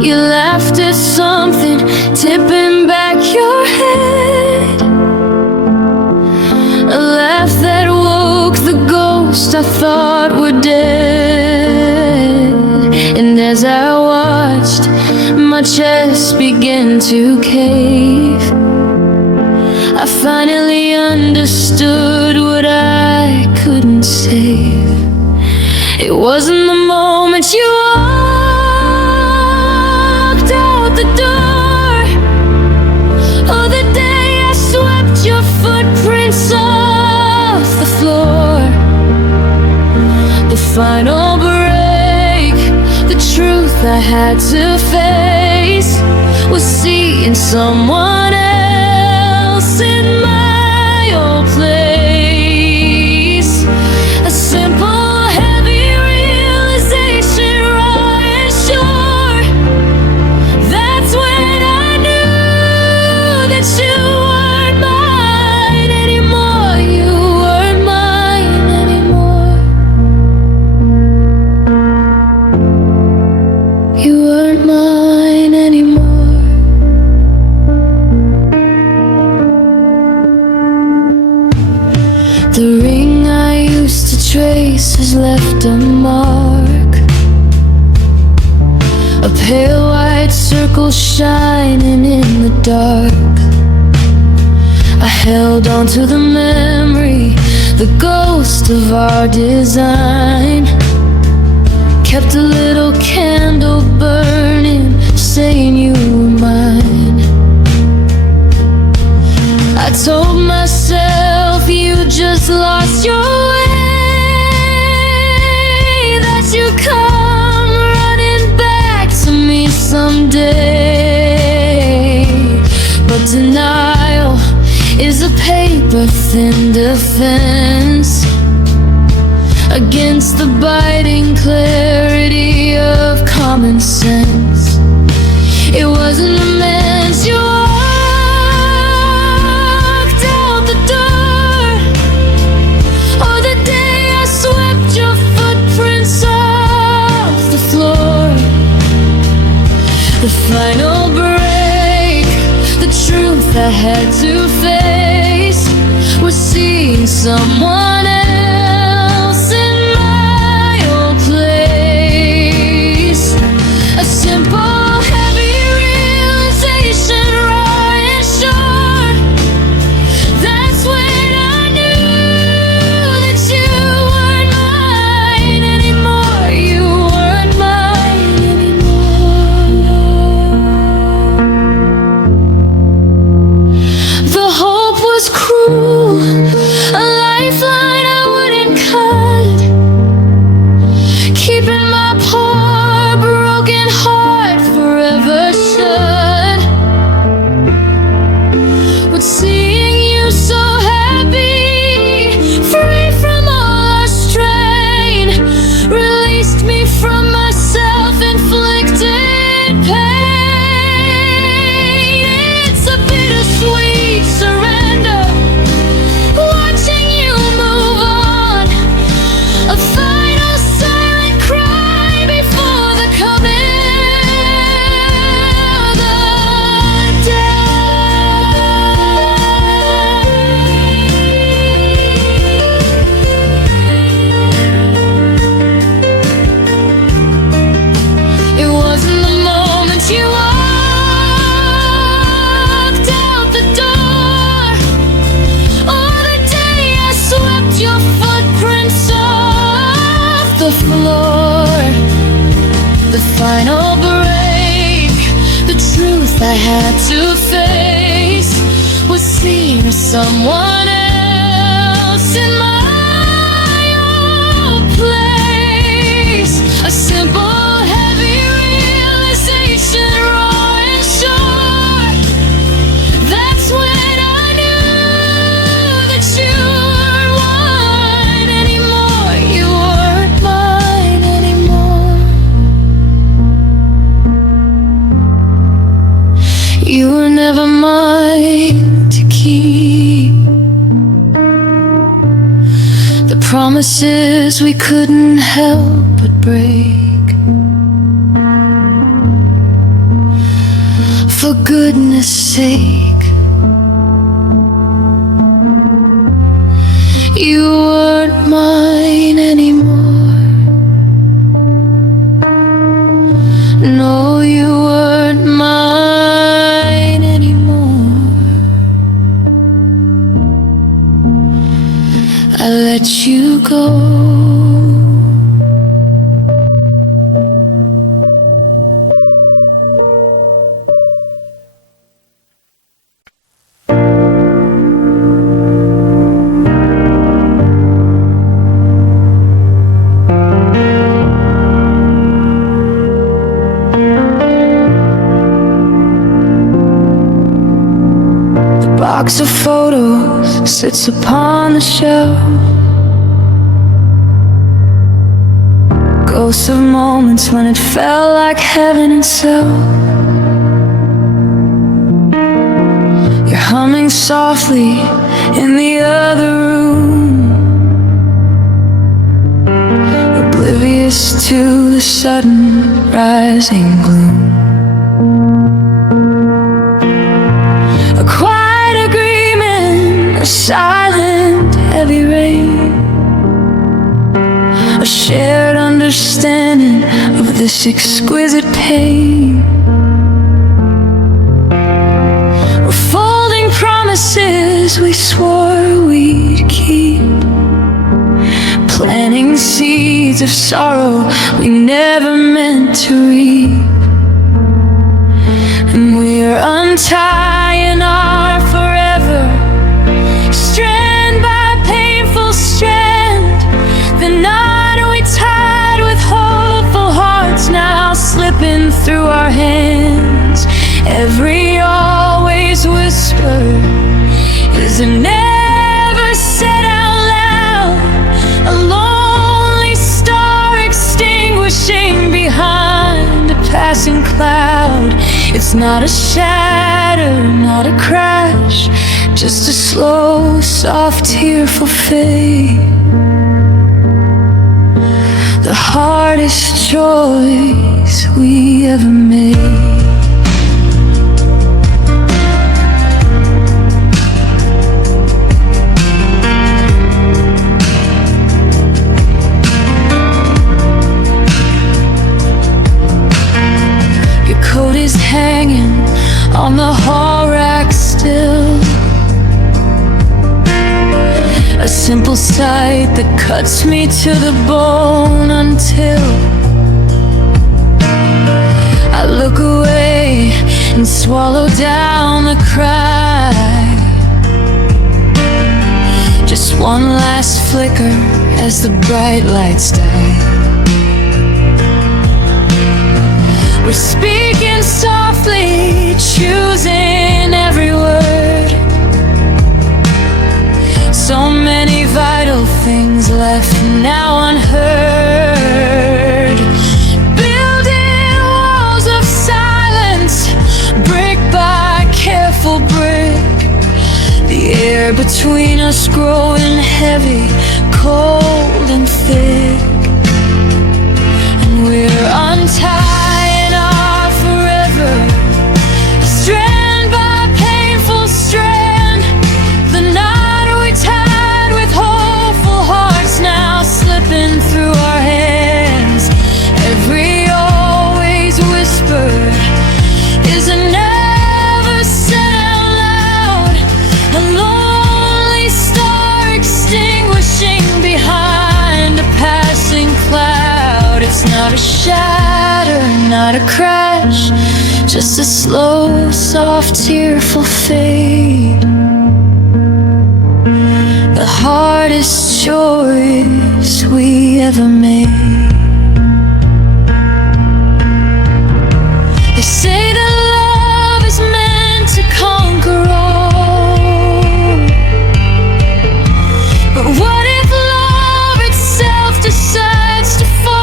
You laughed at something, tipping back your head, a laugh that woke the ghost I thought were dead. And as I watched my chest begin to cave, I finally understood what I couldn't save. It wasn't the moment you walked out the door, or the day I swept your footprints off the floor. The final break, the truth I had to face, was seeing someone else in my old place. A simple, heavy realization, raw and sure. That's when I knew that you weren't mine anymore. You weren't mine anymore. You weren't mine anymore. The ring I used to trace has left a mark, a pale white circle shining in the dark. I held on to the memory, the ghost of our design, kept a little candle burning, saying you were mine. I told myself you just lost your way, that you'd come running back to me someday. But denial is a paper-thin defense against the biting clarity of common sense. It wasn't a man's you walked out the door, or the day I swept your footprints off the floor. The final break, the truth I had to face, was seeing someone else in my old place. A simple, heavy realization, raw and sure. That's when I knew that you weren't mine anymore. You weren't mine anymore. The hope was cruel, a lifeline I wouldn't cut, keeping my poor broken heart forever shut. But seeing you so happy, free from all our strain, released me from my self-inflicted pain. It's a bittersweet surrender, watching you move on, a final silent cry before the coming of the day. It wasn't the moment you walked out the door, or the day I swept your footprints off the floor. The final break, the truth I had to face, was seeing someone else in my old place. A simple, heavy realization, raw and sure. mine to keep. The promises we couldn't help but break. For goodness sake, you weren't mine anymore. No, you weren't mine anymore. I let you go. Box of photos sits upon the shelf. Ghosts of moments when it felt like heaven itself. You're humming softly in the other room, oblivious to the sudden rising gloom. A quiet agreement, a silent heavy rain, a shared understanding of this exquisite pain. We're folding promises we swore we'd keep, planting seeds of sorrow we never meant to reap. And we're untying our forever, strand by painful strand. The knot we tied with hopeful hearts now slipping through our hands. Every always whisper is a never said out loud, a lonely star extinguishing behind a passing cloud. It's not a shatter, not a crash, just a slow, soft, tearful fade. The hardest choice we ever made. Coat is hanging on the hall rack still, a simple sight that cuts me to the bone until I look away and swallow down the cry. Just one last flicker as the bright lights die. We're speaking softly, choosing every word. So many vital things left now unheard. Building walls of silence, brick by careful brick. The air between us growing heavy, cold and thick. And we're untied, strand by painful strand. The knot we tied with hopeful hearts now slipping through our hands. Every always whispered is a never said out loud, a lonely star extinguishing behind a passing cloud. It's not a shatter, not a crash, just a slow, soft, tearful fade. The hardest choice we ever made. They say that love is meant to conquer all, but what if love itself decides to fall?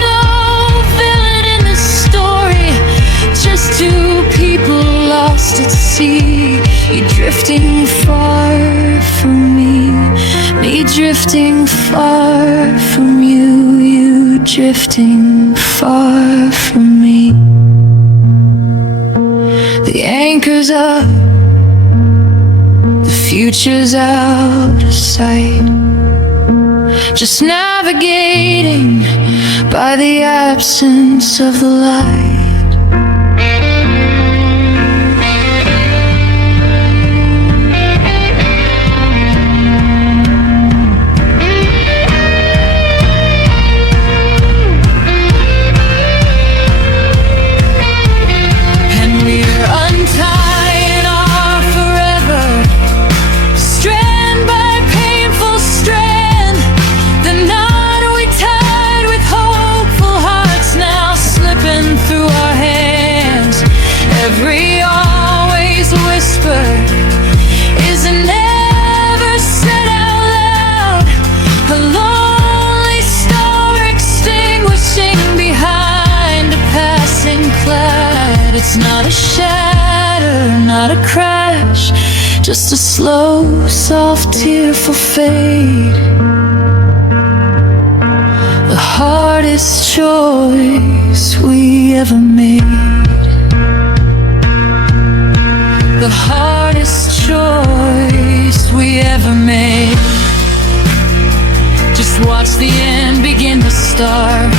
No villain in the story, just two people see you drifting far from me drifting far from you, you drifting far from me. The anchor's up, the future's out of sight, just navigating by the absence of the light. Every always whisper is never said out loud. A lonely star extinguishing behind a passing cloud. It's not a shatter, not a crash, just a slow, soft, tearful fade. The hardest choice we ever made. The hardest choice we ever made. Just watch the end begin to start,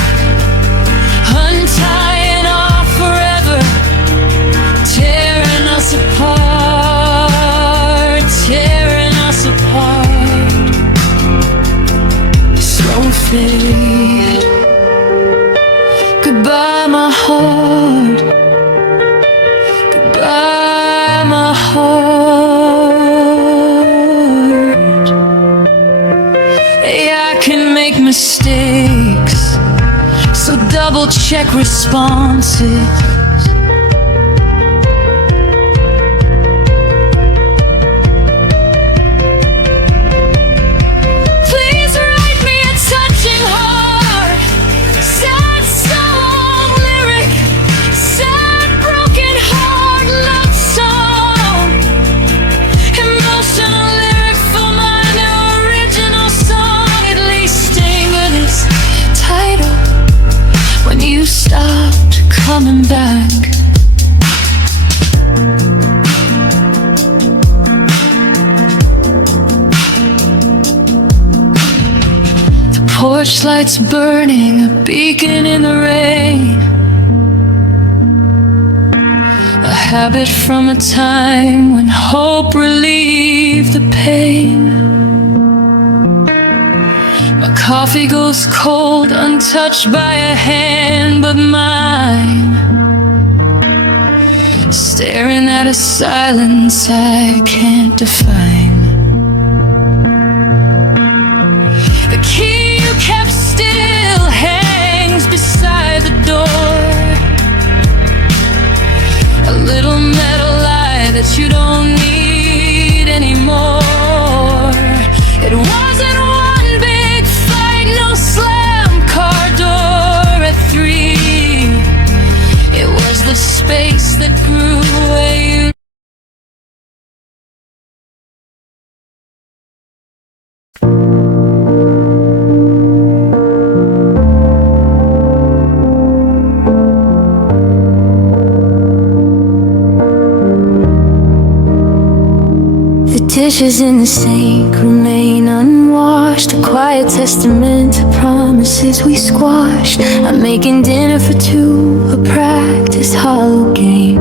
untying off forever, tearing us apart, tearing us apart. Slow fade. Goodbye, my heart. Goodbye, my heart. Yeah, I can make mistakes, so double check responses. Please write me a touching heart, sad song lyric, sad broken heart love song, emotional lyric for my new original song. At least sting with its title when you stopped coming back. The porch lights burning, a beacon in the rain, a habit from a time when hope relieved the pain. My coffee goes cold, untouched by a hand but mine, staring at a silence I can't define. The key you kept still hangs beside the door, a little metal lie that you don't need anymore. It wasn't one big fight, no slam car door at 3. It was the space that grew where you. The dishes in the sink remain unwashed, a quiet testament to promises we squashed. I'm making dinner for two, a practice hollow game,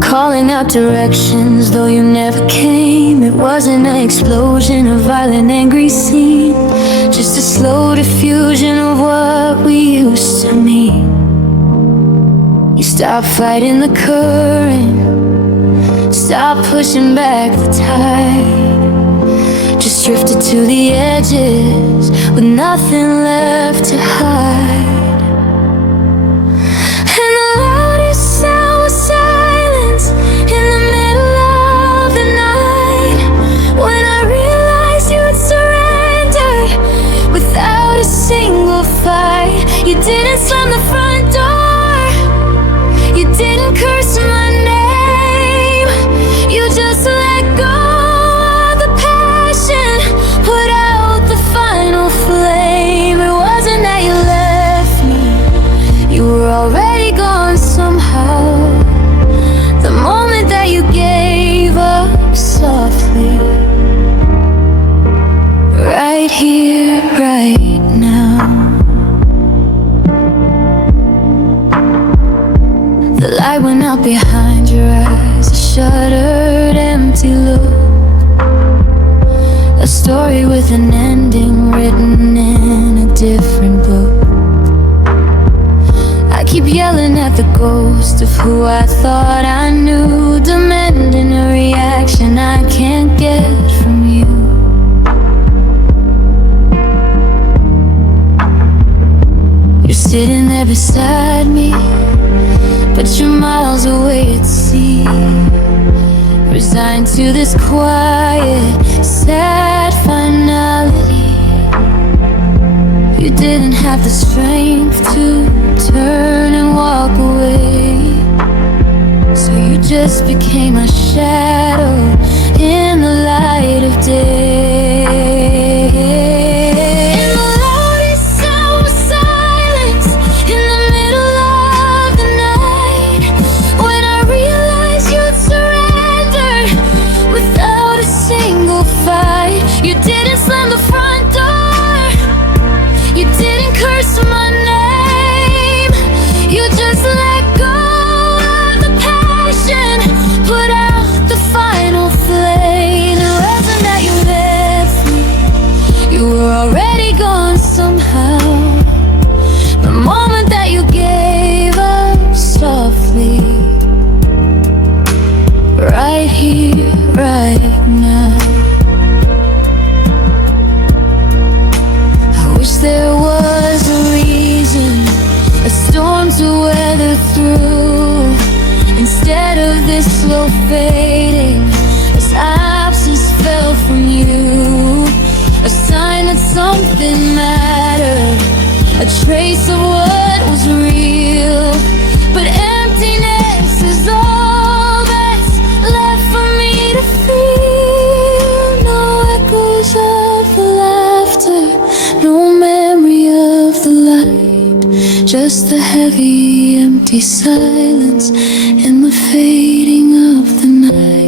calling out directions though you never came. It wasn't an explosion, a violent angry scene, just a slow diffusion of what we used to mean. You stopped fighting the current, stop pushing back the tide, just drifted to the edges with nothing left to hide. And the loudest sound was silence in the middle of the night, when I realized you'd surrendered without a single fight. You didn't slam the front door, you didn't curse my name, light went out behind your eyes, a shuttered, empty look. A story with an ending written in a different book. I keep yelling at the ghost of who I thought I knew, demanding a reaction I can't get from you. You're sitting there beside me, but you're miles away at sea, resigned to this quiet, sad finality. You didn't have the strength to turn and walk away, so you just became a shadow in the light of day. You didn't slam the front door, you didn't curse my name, you just let go of the passion, put out the final flame. It wasn't that you left me, you were already gone somehow. The moment that you gave up softly, right here, right now. There was a reason, a storm to weather through, instead of this slow fading, as absence fell from you. A sign that something mattered, a trace of what was real. But emptiness is all that's left for me to feel. No echoes of the laughter, no memory of the light, just the heavy, empty silence and the fading of the night.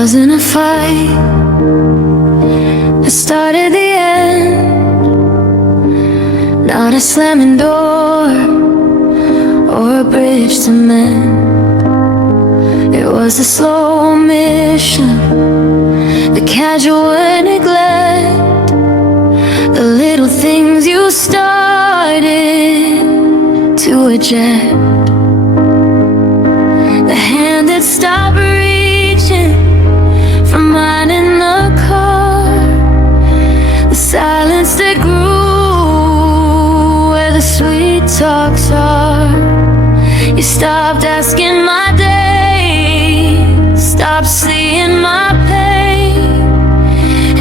Wasn't a fight that started the end, not a slamming door or a bridge bridge to mend. It was the slow omission, the casual neglect, the little things you started to eject. The hand that stopped reaching from mine in the car, the silence that grew where the sweet talks are. You stopped asking my days, stopped seeing my pain,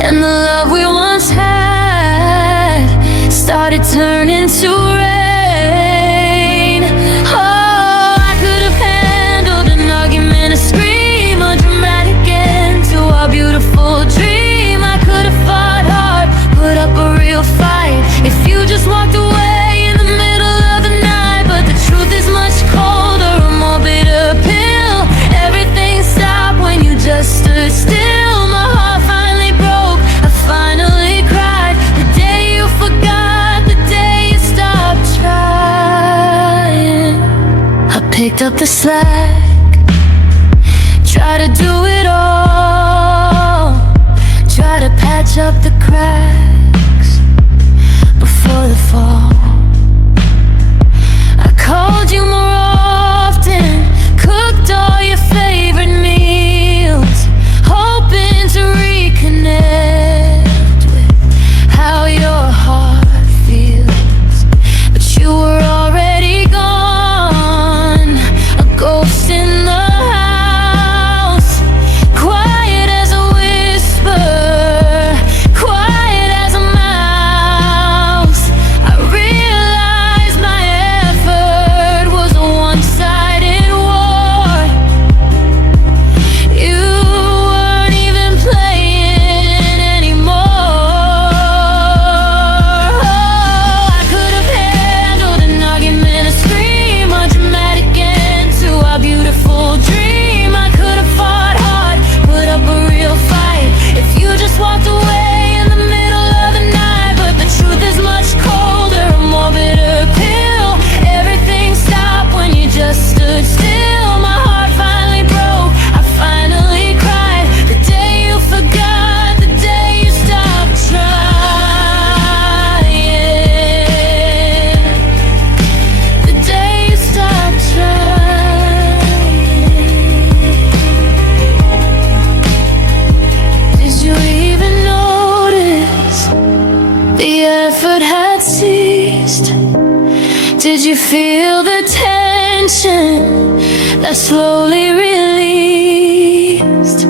and the love we once had started turning to rain. Oh, I could have handled an argument, a scream, a dramatic end to our beautiful dream. I could have fought hard, put up a real fight, if you just walked away in the middle of the night. But the truth is much colder, a more bitter pill. Everything stopped when you just stood still. My heart finally broke, I finally cried. The day you forgot, the day you stopped trying. I picked up the slack, try to do it all, try to patch up the cracks before the fall. I called you more often, cooked all your favorite meals, hoping to reconnect with how your heart feels. But you were already gone, a ghost in the house, quiet as a whisper, quiet as a mouse. I realized my effort was a one-sided war. You weren't even playing anymore. Oh, I could have handled an argument, a scream, a dramatic end to our beautiful dream. I could have fought hard, put up a real fight, if you just walked away in the middle of the night. But the truth is much colder, a more bitter pill. Everything stopped when you just stood still. My heart finally broke, I finally cried. The day you forgot, the day you stopped trying. The day you stopped trying. Did you even notice the effort had ceased? Did you feel the tension that slowly released?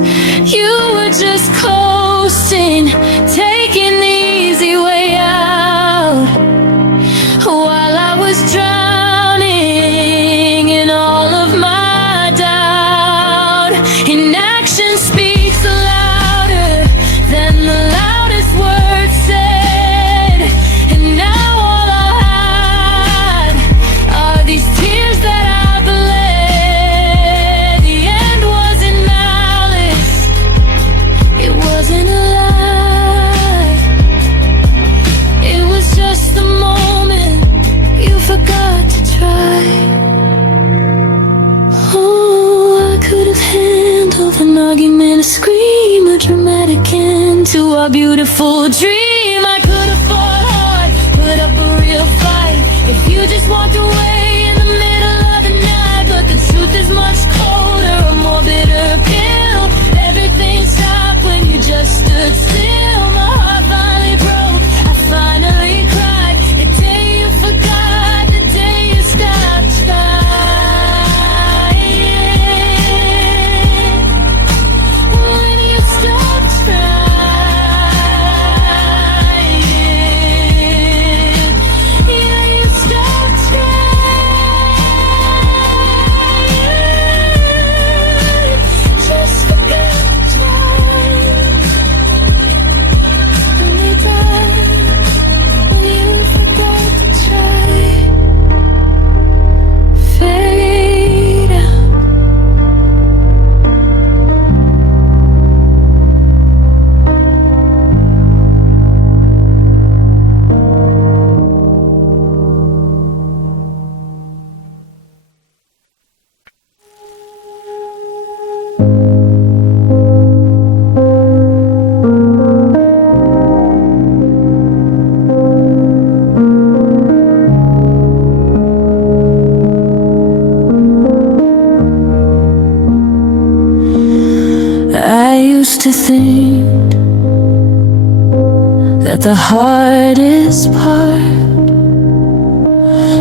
You were just coasting, taking the easy way out, while I was drowning in all of my doubt. Inaction speaks louder than the loudest words said, and now all I had are these tears that I bled. The end wasn't malice, it wasn't a lie, it was just the moment you forgot to try. Oh, I could have handled an argument, a scream, a dramatic end to our beautiful dream. I could have fought hard, put up a real fight, if you just walked away in the middle of the night. But the truth is much colder, a more bitter pill. Everything stopped when you just stood still. My heart finally broke, I finally cried. The day you forgot, the day you stopped trying. When you stopped trying. Yeah, you stopped trying. used to think that the hardest part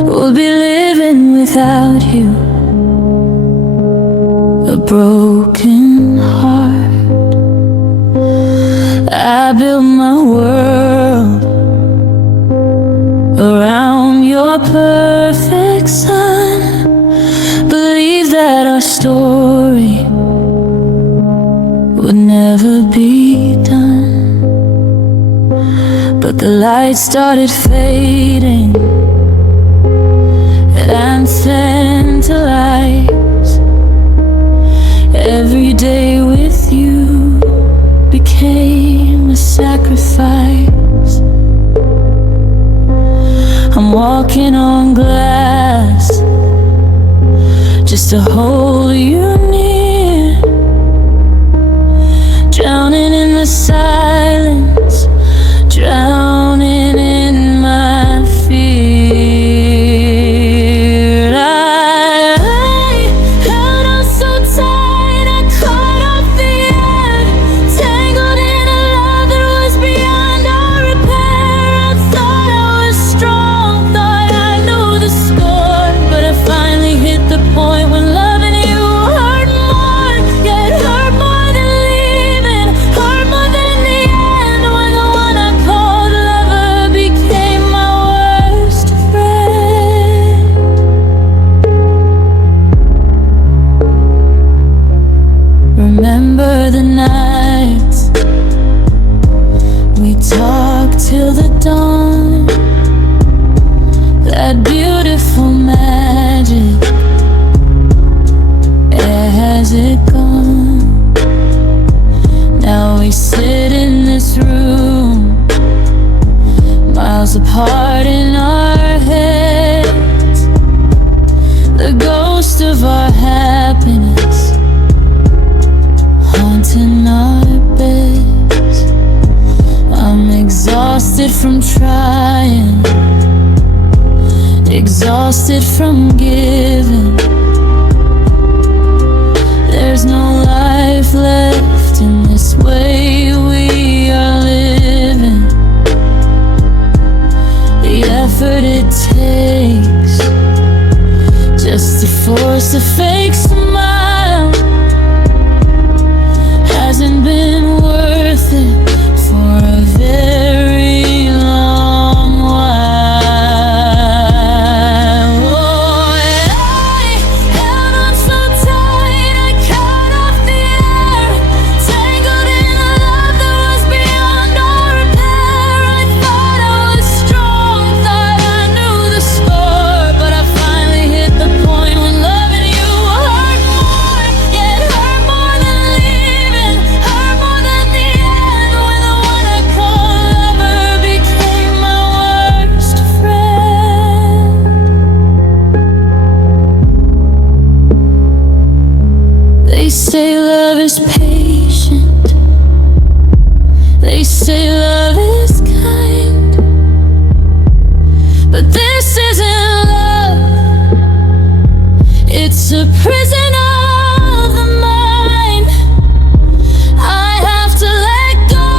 would be living without you, a broken heart. I built my world around your perfect sun. Believe that our story would never be done. But the light started fading and sentimentalized. Every day with you became a sacrifice. I'm walking on glass just to hold you near, drowning in the silence, drowning in my fear. I held on so tight, I caught off the air, tangled in a love that was beyond all repair. I thought I was strong, thought I knew the score, but I finally hit the point when loving you hurt more, yet hurt more than leaving, hurt more than the end, when the one I called lover became my worst friend. Remember the nights we talked till the dawn, that beautiful magic, has it gone? Now we sit in this room, miles apart in our heads, the ghost of our happiness haunting our beds. I'm exhausted from trying, exhausted from giving. There's no life left in this way we are living. The effort it takes just to force a fake smile hasn't been worth it for a very long while. Oh, and I held on so tight, I cut off the air, tangled in a love that was beyond all repair. I thought I was strong, thought I knew the score, but I finally hit the point when loving you hurt more, yet hurt more than leaving, hurt more than the end, when the one I called lover became my worst friend. They say love is patient, they say love is kind, but this isn't love, it's a prison of the mind. I have to let go,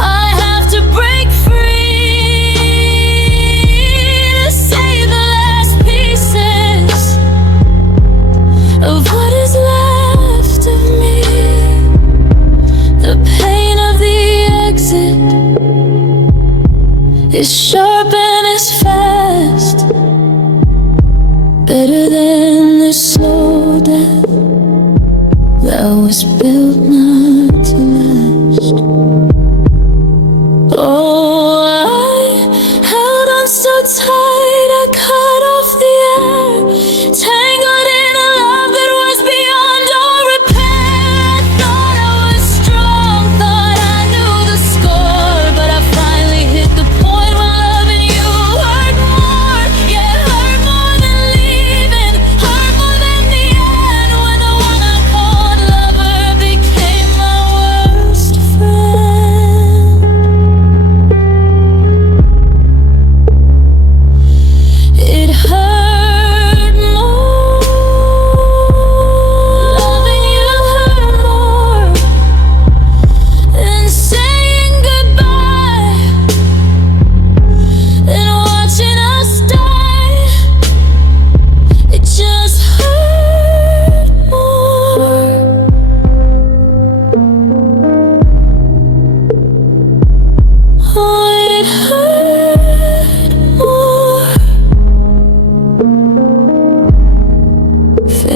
I have to break free to save the last pieces of what is left of me. The pain of the exit is sharp and is fast, better than the slow death that was built not to last. Oh, I held on so tight, I cut off the air, tangled in a love that was beyond all repair. I thought I was strong, thought I knew the score, but I finally hit the point when loving you hurt more, yet hurt more than leaving, hurt more than the end, when the one I called lover became my worst friend. 'Cause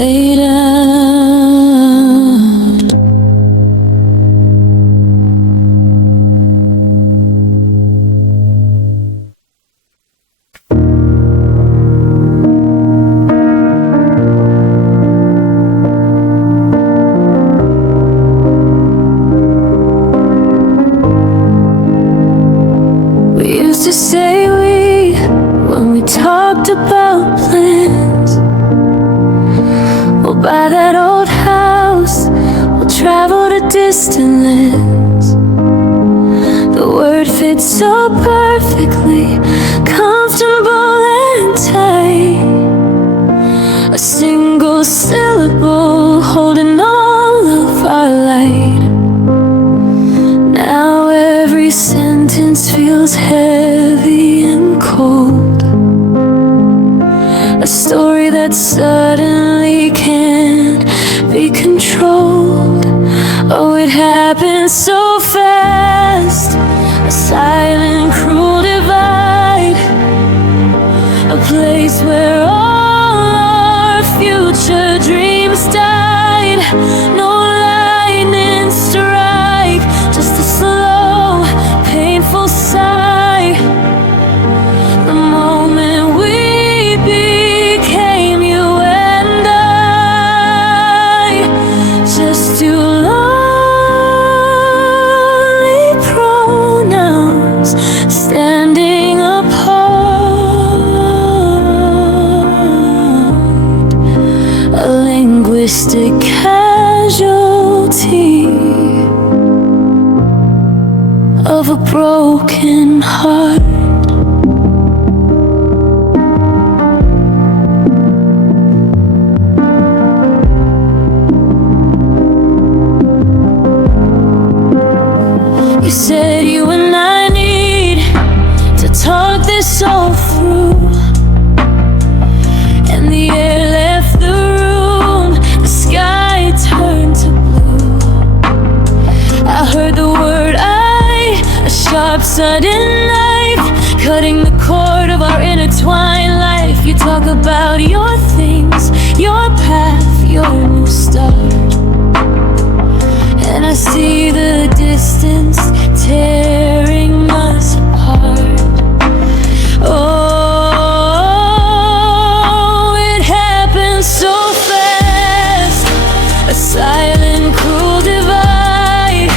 lay down. We used to say when we talked about plans, we'll buy that old house, we'll travel to distant lands. The word fits so perfectly, comfortable and tight. A single syllable holding all of our light. Now every sentence feels heavy and cold. A story that suddenly can't be controlled. Oh, it happened so fast. A silent, cruel divide. A place where all our future dreams died. No lightning strike, just a slow, painful sigh. The moment we became you and I, just two lonely pronouns standing apart. A linguistic casualty of a broken heart. You said you and I need to talk this all through, and the air left the room, the sky turned to blue. I heard the word a sharp sudden knife, cutting the cord of our intertwined life. You talk about your things, your path, your new start, and I see the distance tearing us apart. Oh, it happened so fast. A silent, cruel divide.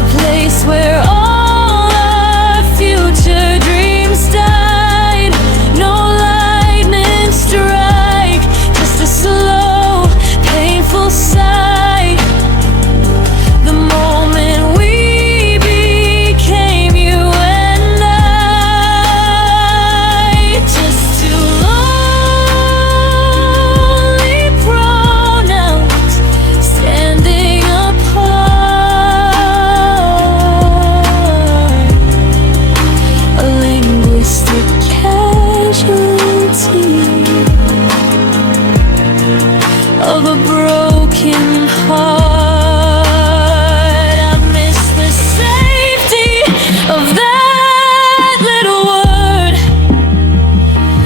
A place where all our future dreams died. No lightning strike, just a slow, painful sigh. The moment we became you and I, just two lonely pronouns standing apart. A linguistic casualty of a broken heart. I miss the safety of that little word,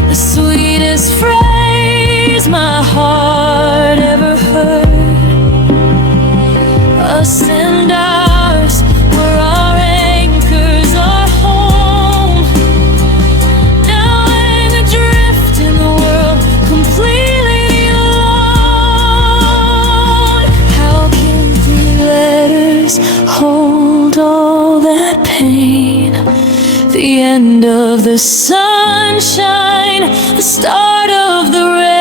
the sweetest phrase my heart ever heard. Us and ours were our anchors, our home. Now I'm adrift in the world, completely alone. How can 3 letters hold all that pain? The end of the sunshine, the start of the rain.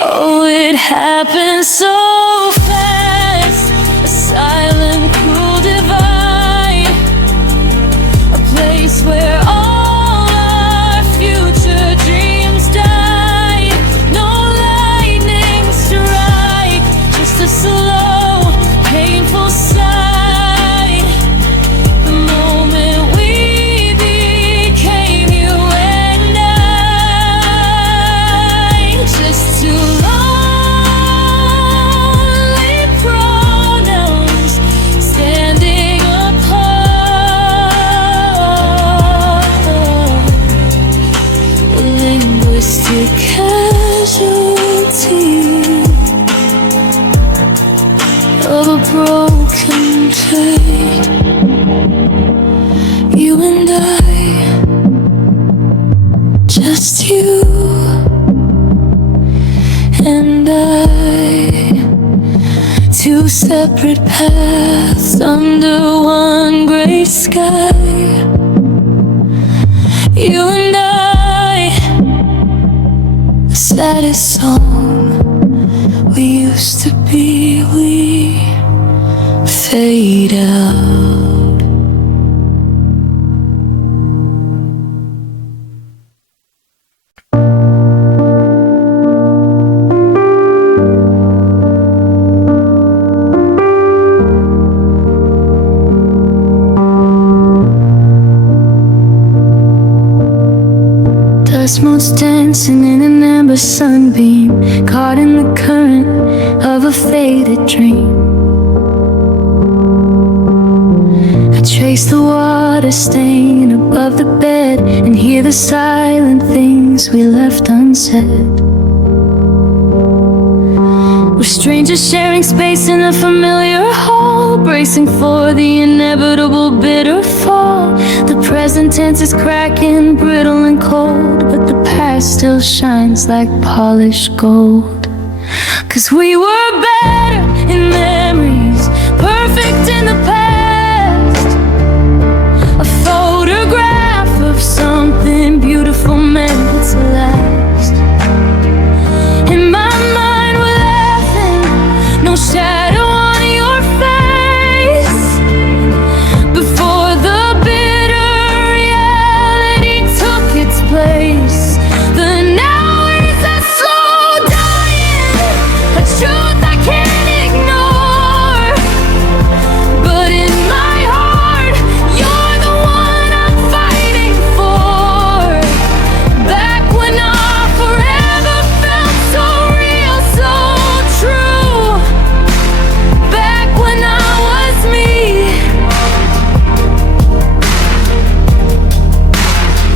Oh, it happened so fast. A silent, cruel divide. A place where all our future dreams died. No lightning strike, just a slow, painful sigh. The moment we became just you and I, two separate paths under one gray sky. You and I, the saddest song we used to be, we fade out. Dust motes dancing in an amber sunbeam, caught in the current of a faded dream. I trace the water stain above the bed and hear the silent things we left unsaid. We're strangers sharing space in a familiar hall, bracing for the inevitable bitter fall. The present tense is cracking, brittle and cold, but the past still shines like polished gold. 'Cause we were better in memories, perfect in the past. A photograph of something beautiful meant to last. In my mind we're laughing, no shadow on your face. Before the bitter reality took its place, the now is a slow dying, a truth I can't ignore. But in my heart, you're the one I'm fighting for. Back when our forever felt so real, so true. Back when I was me,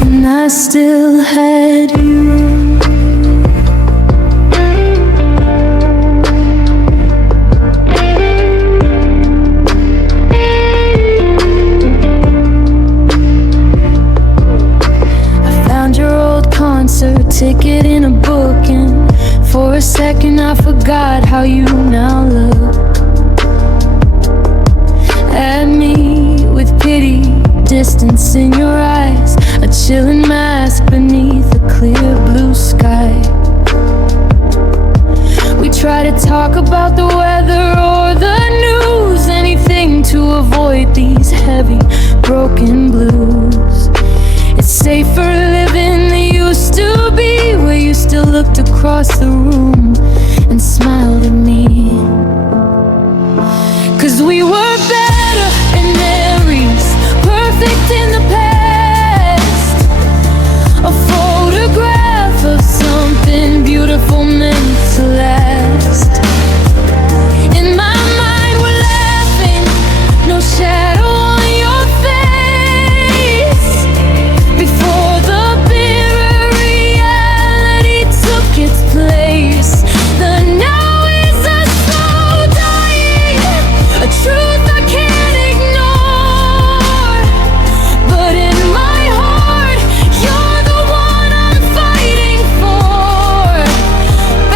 and I still had you. I found your old concert ticket in a book, and for a second I forgot how you now look at me with pity, distance in your eyes, a chilling mask beneath a clear blue sky. We try to talk about the weather or the news, anything to avoid these heavy, broken blues. It's safer living than used to be, where you still looked across the room and smiled at me. 'Cause we were better in memories, perfect in the past. A photograph of something beautiful meant to last. In my mind we're laughing, no shadow on your face. Before the bitter reality took its place, the now is a slow dying, a truth I can't ignore. But in my heart, you're the one I'm fighting for.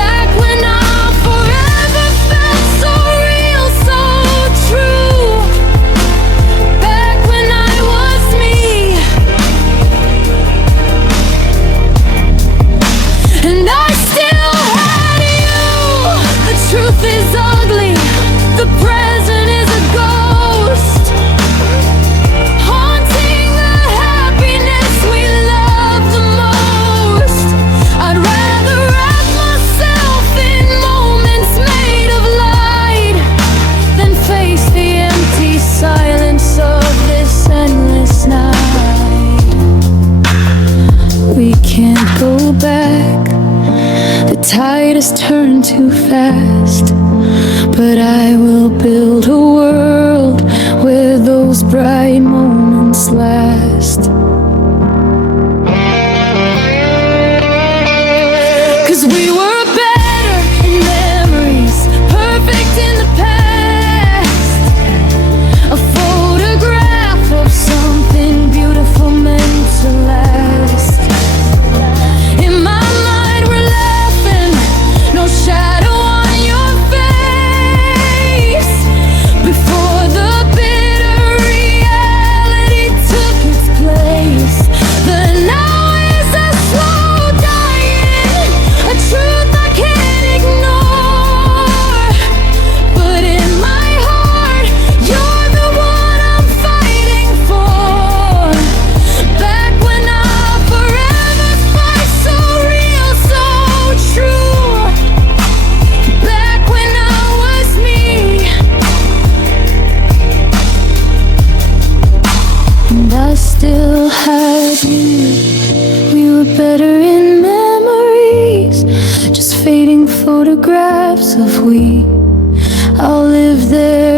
Back when our forever felt so real, so true. Back when I was me, and I still had you. The truth is ugly, the present is a ghost, haunting the happiness we love the most. I'd rather wrap myself in moments made of light than face the empty silence of this endless night. We can't go back, the tide has turned too fast. But I will build a world where those bright moments last. 'Cause we were better in memories, perfect in the past. A photograph of something beautiful meant to last. still had you. We were better in memories, just fading photographs of we. I'll live there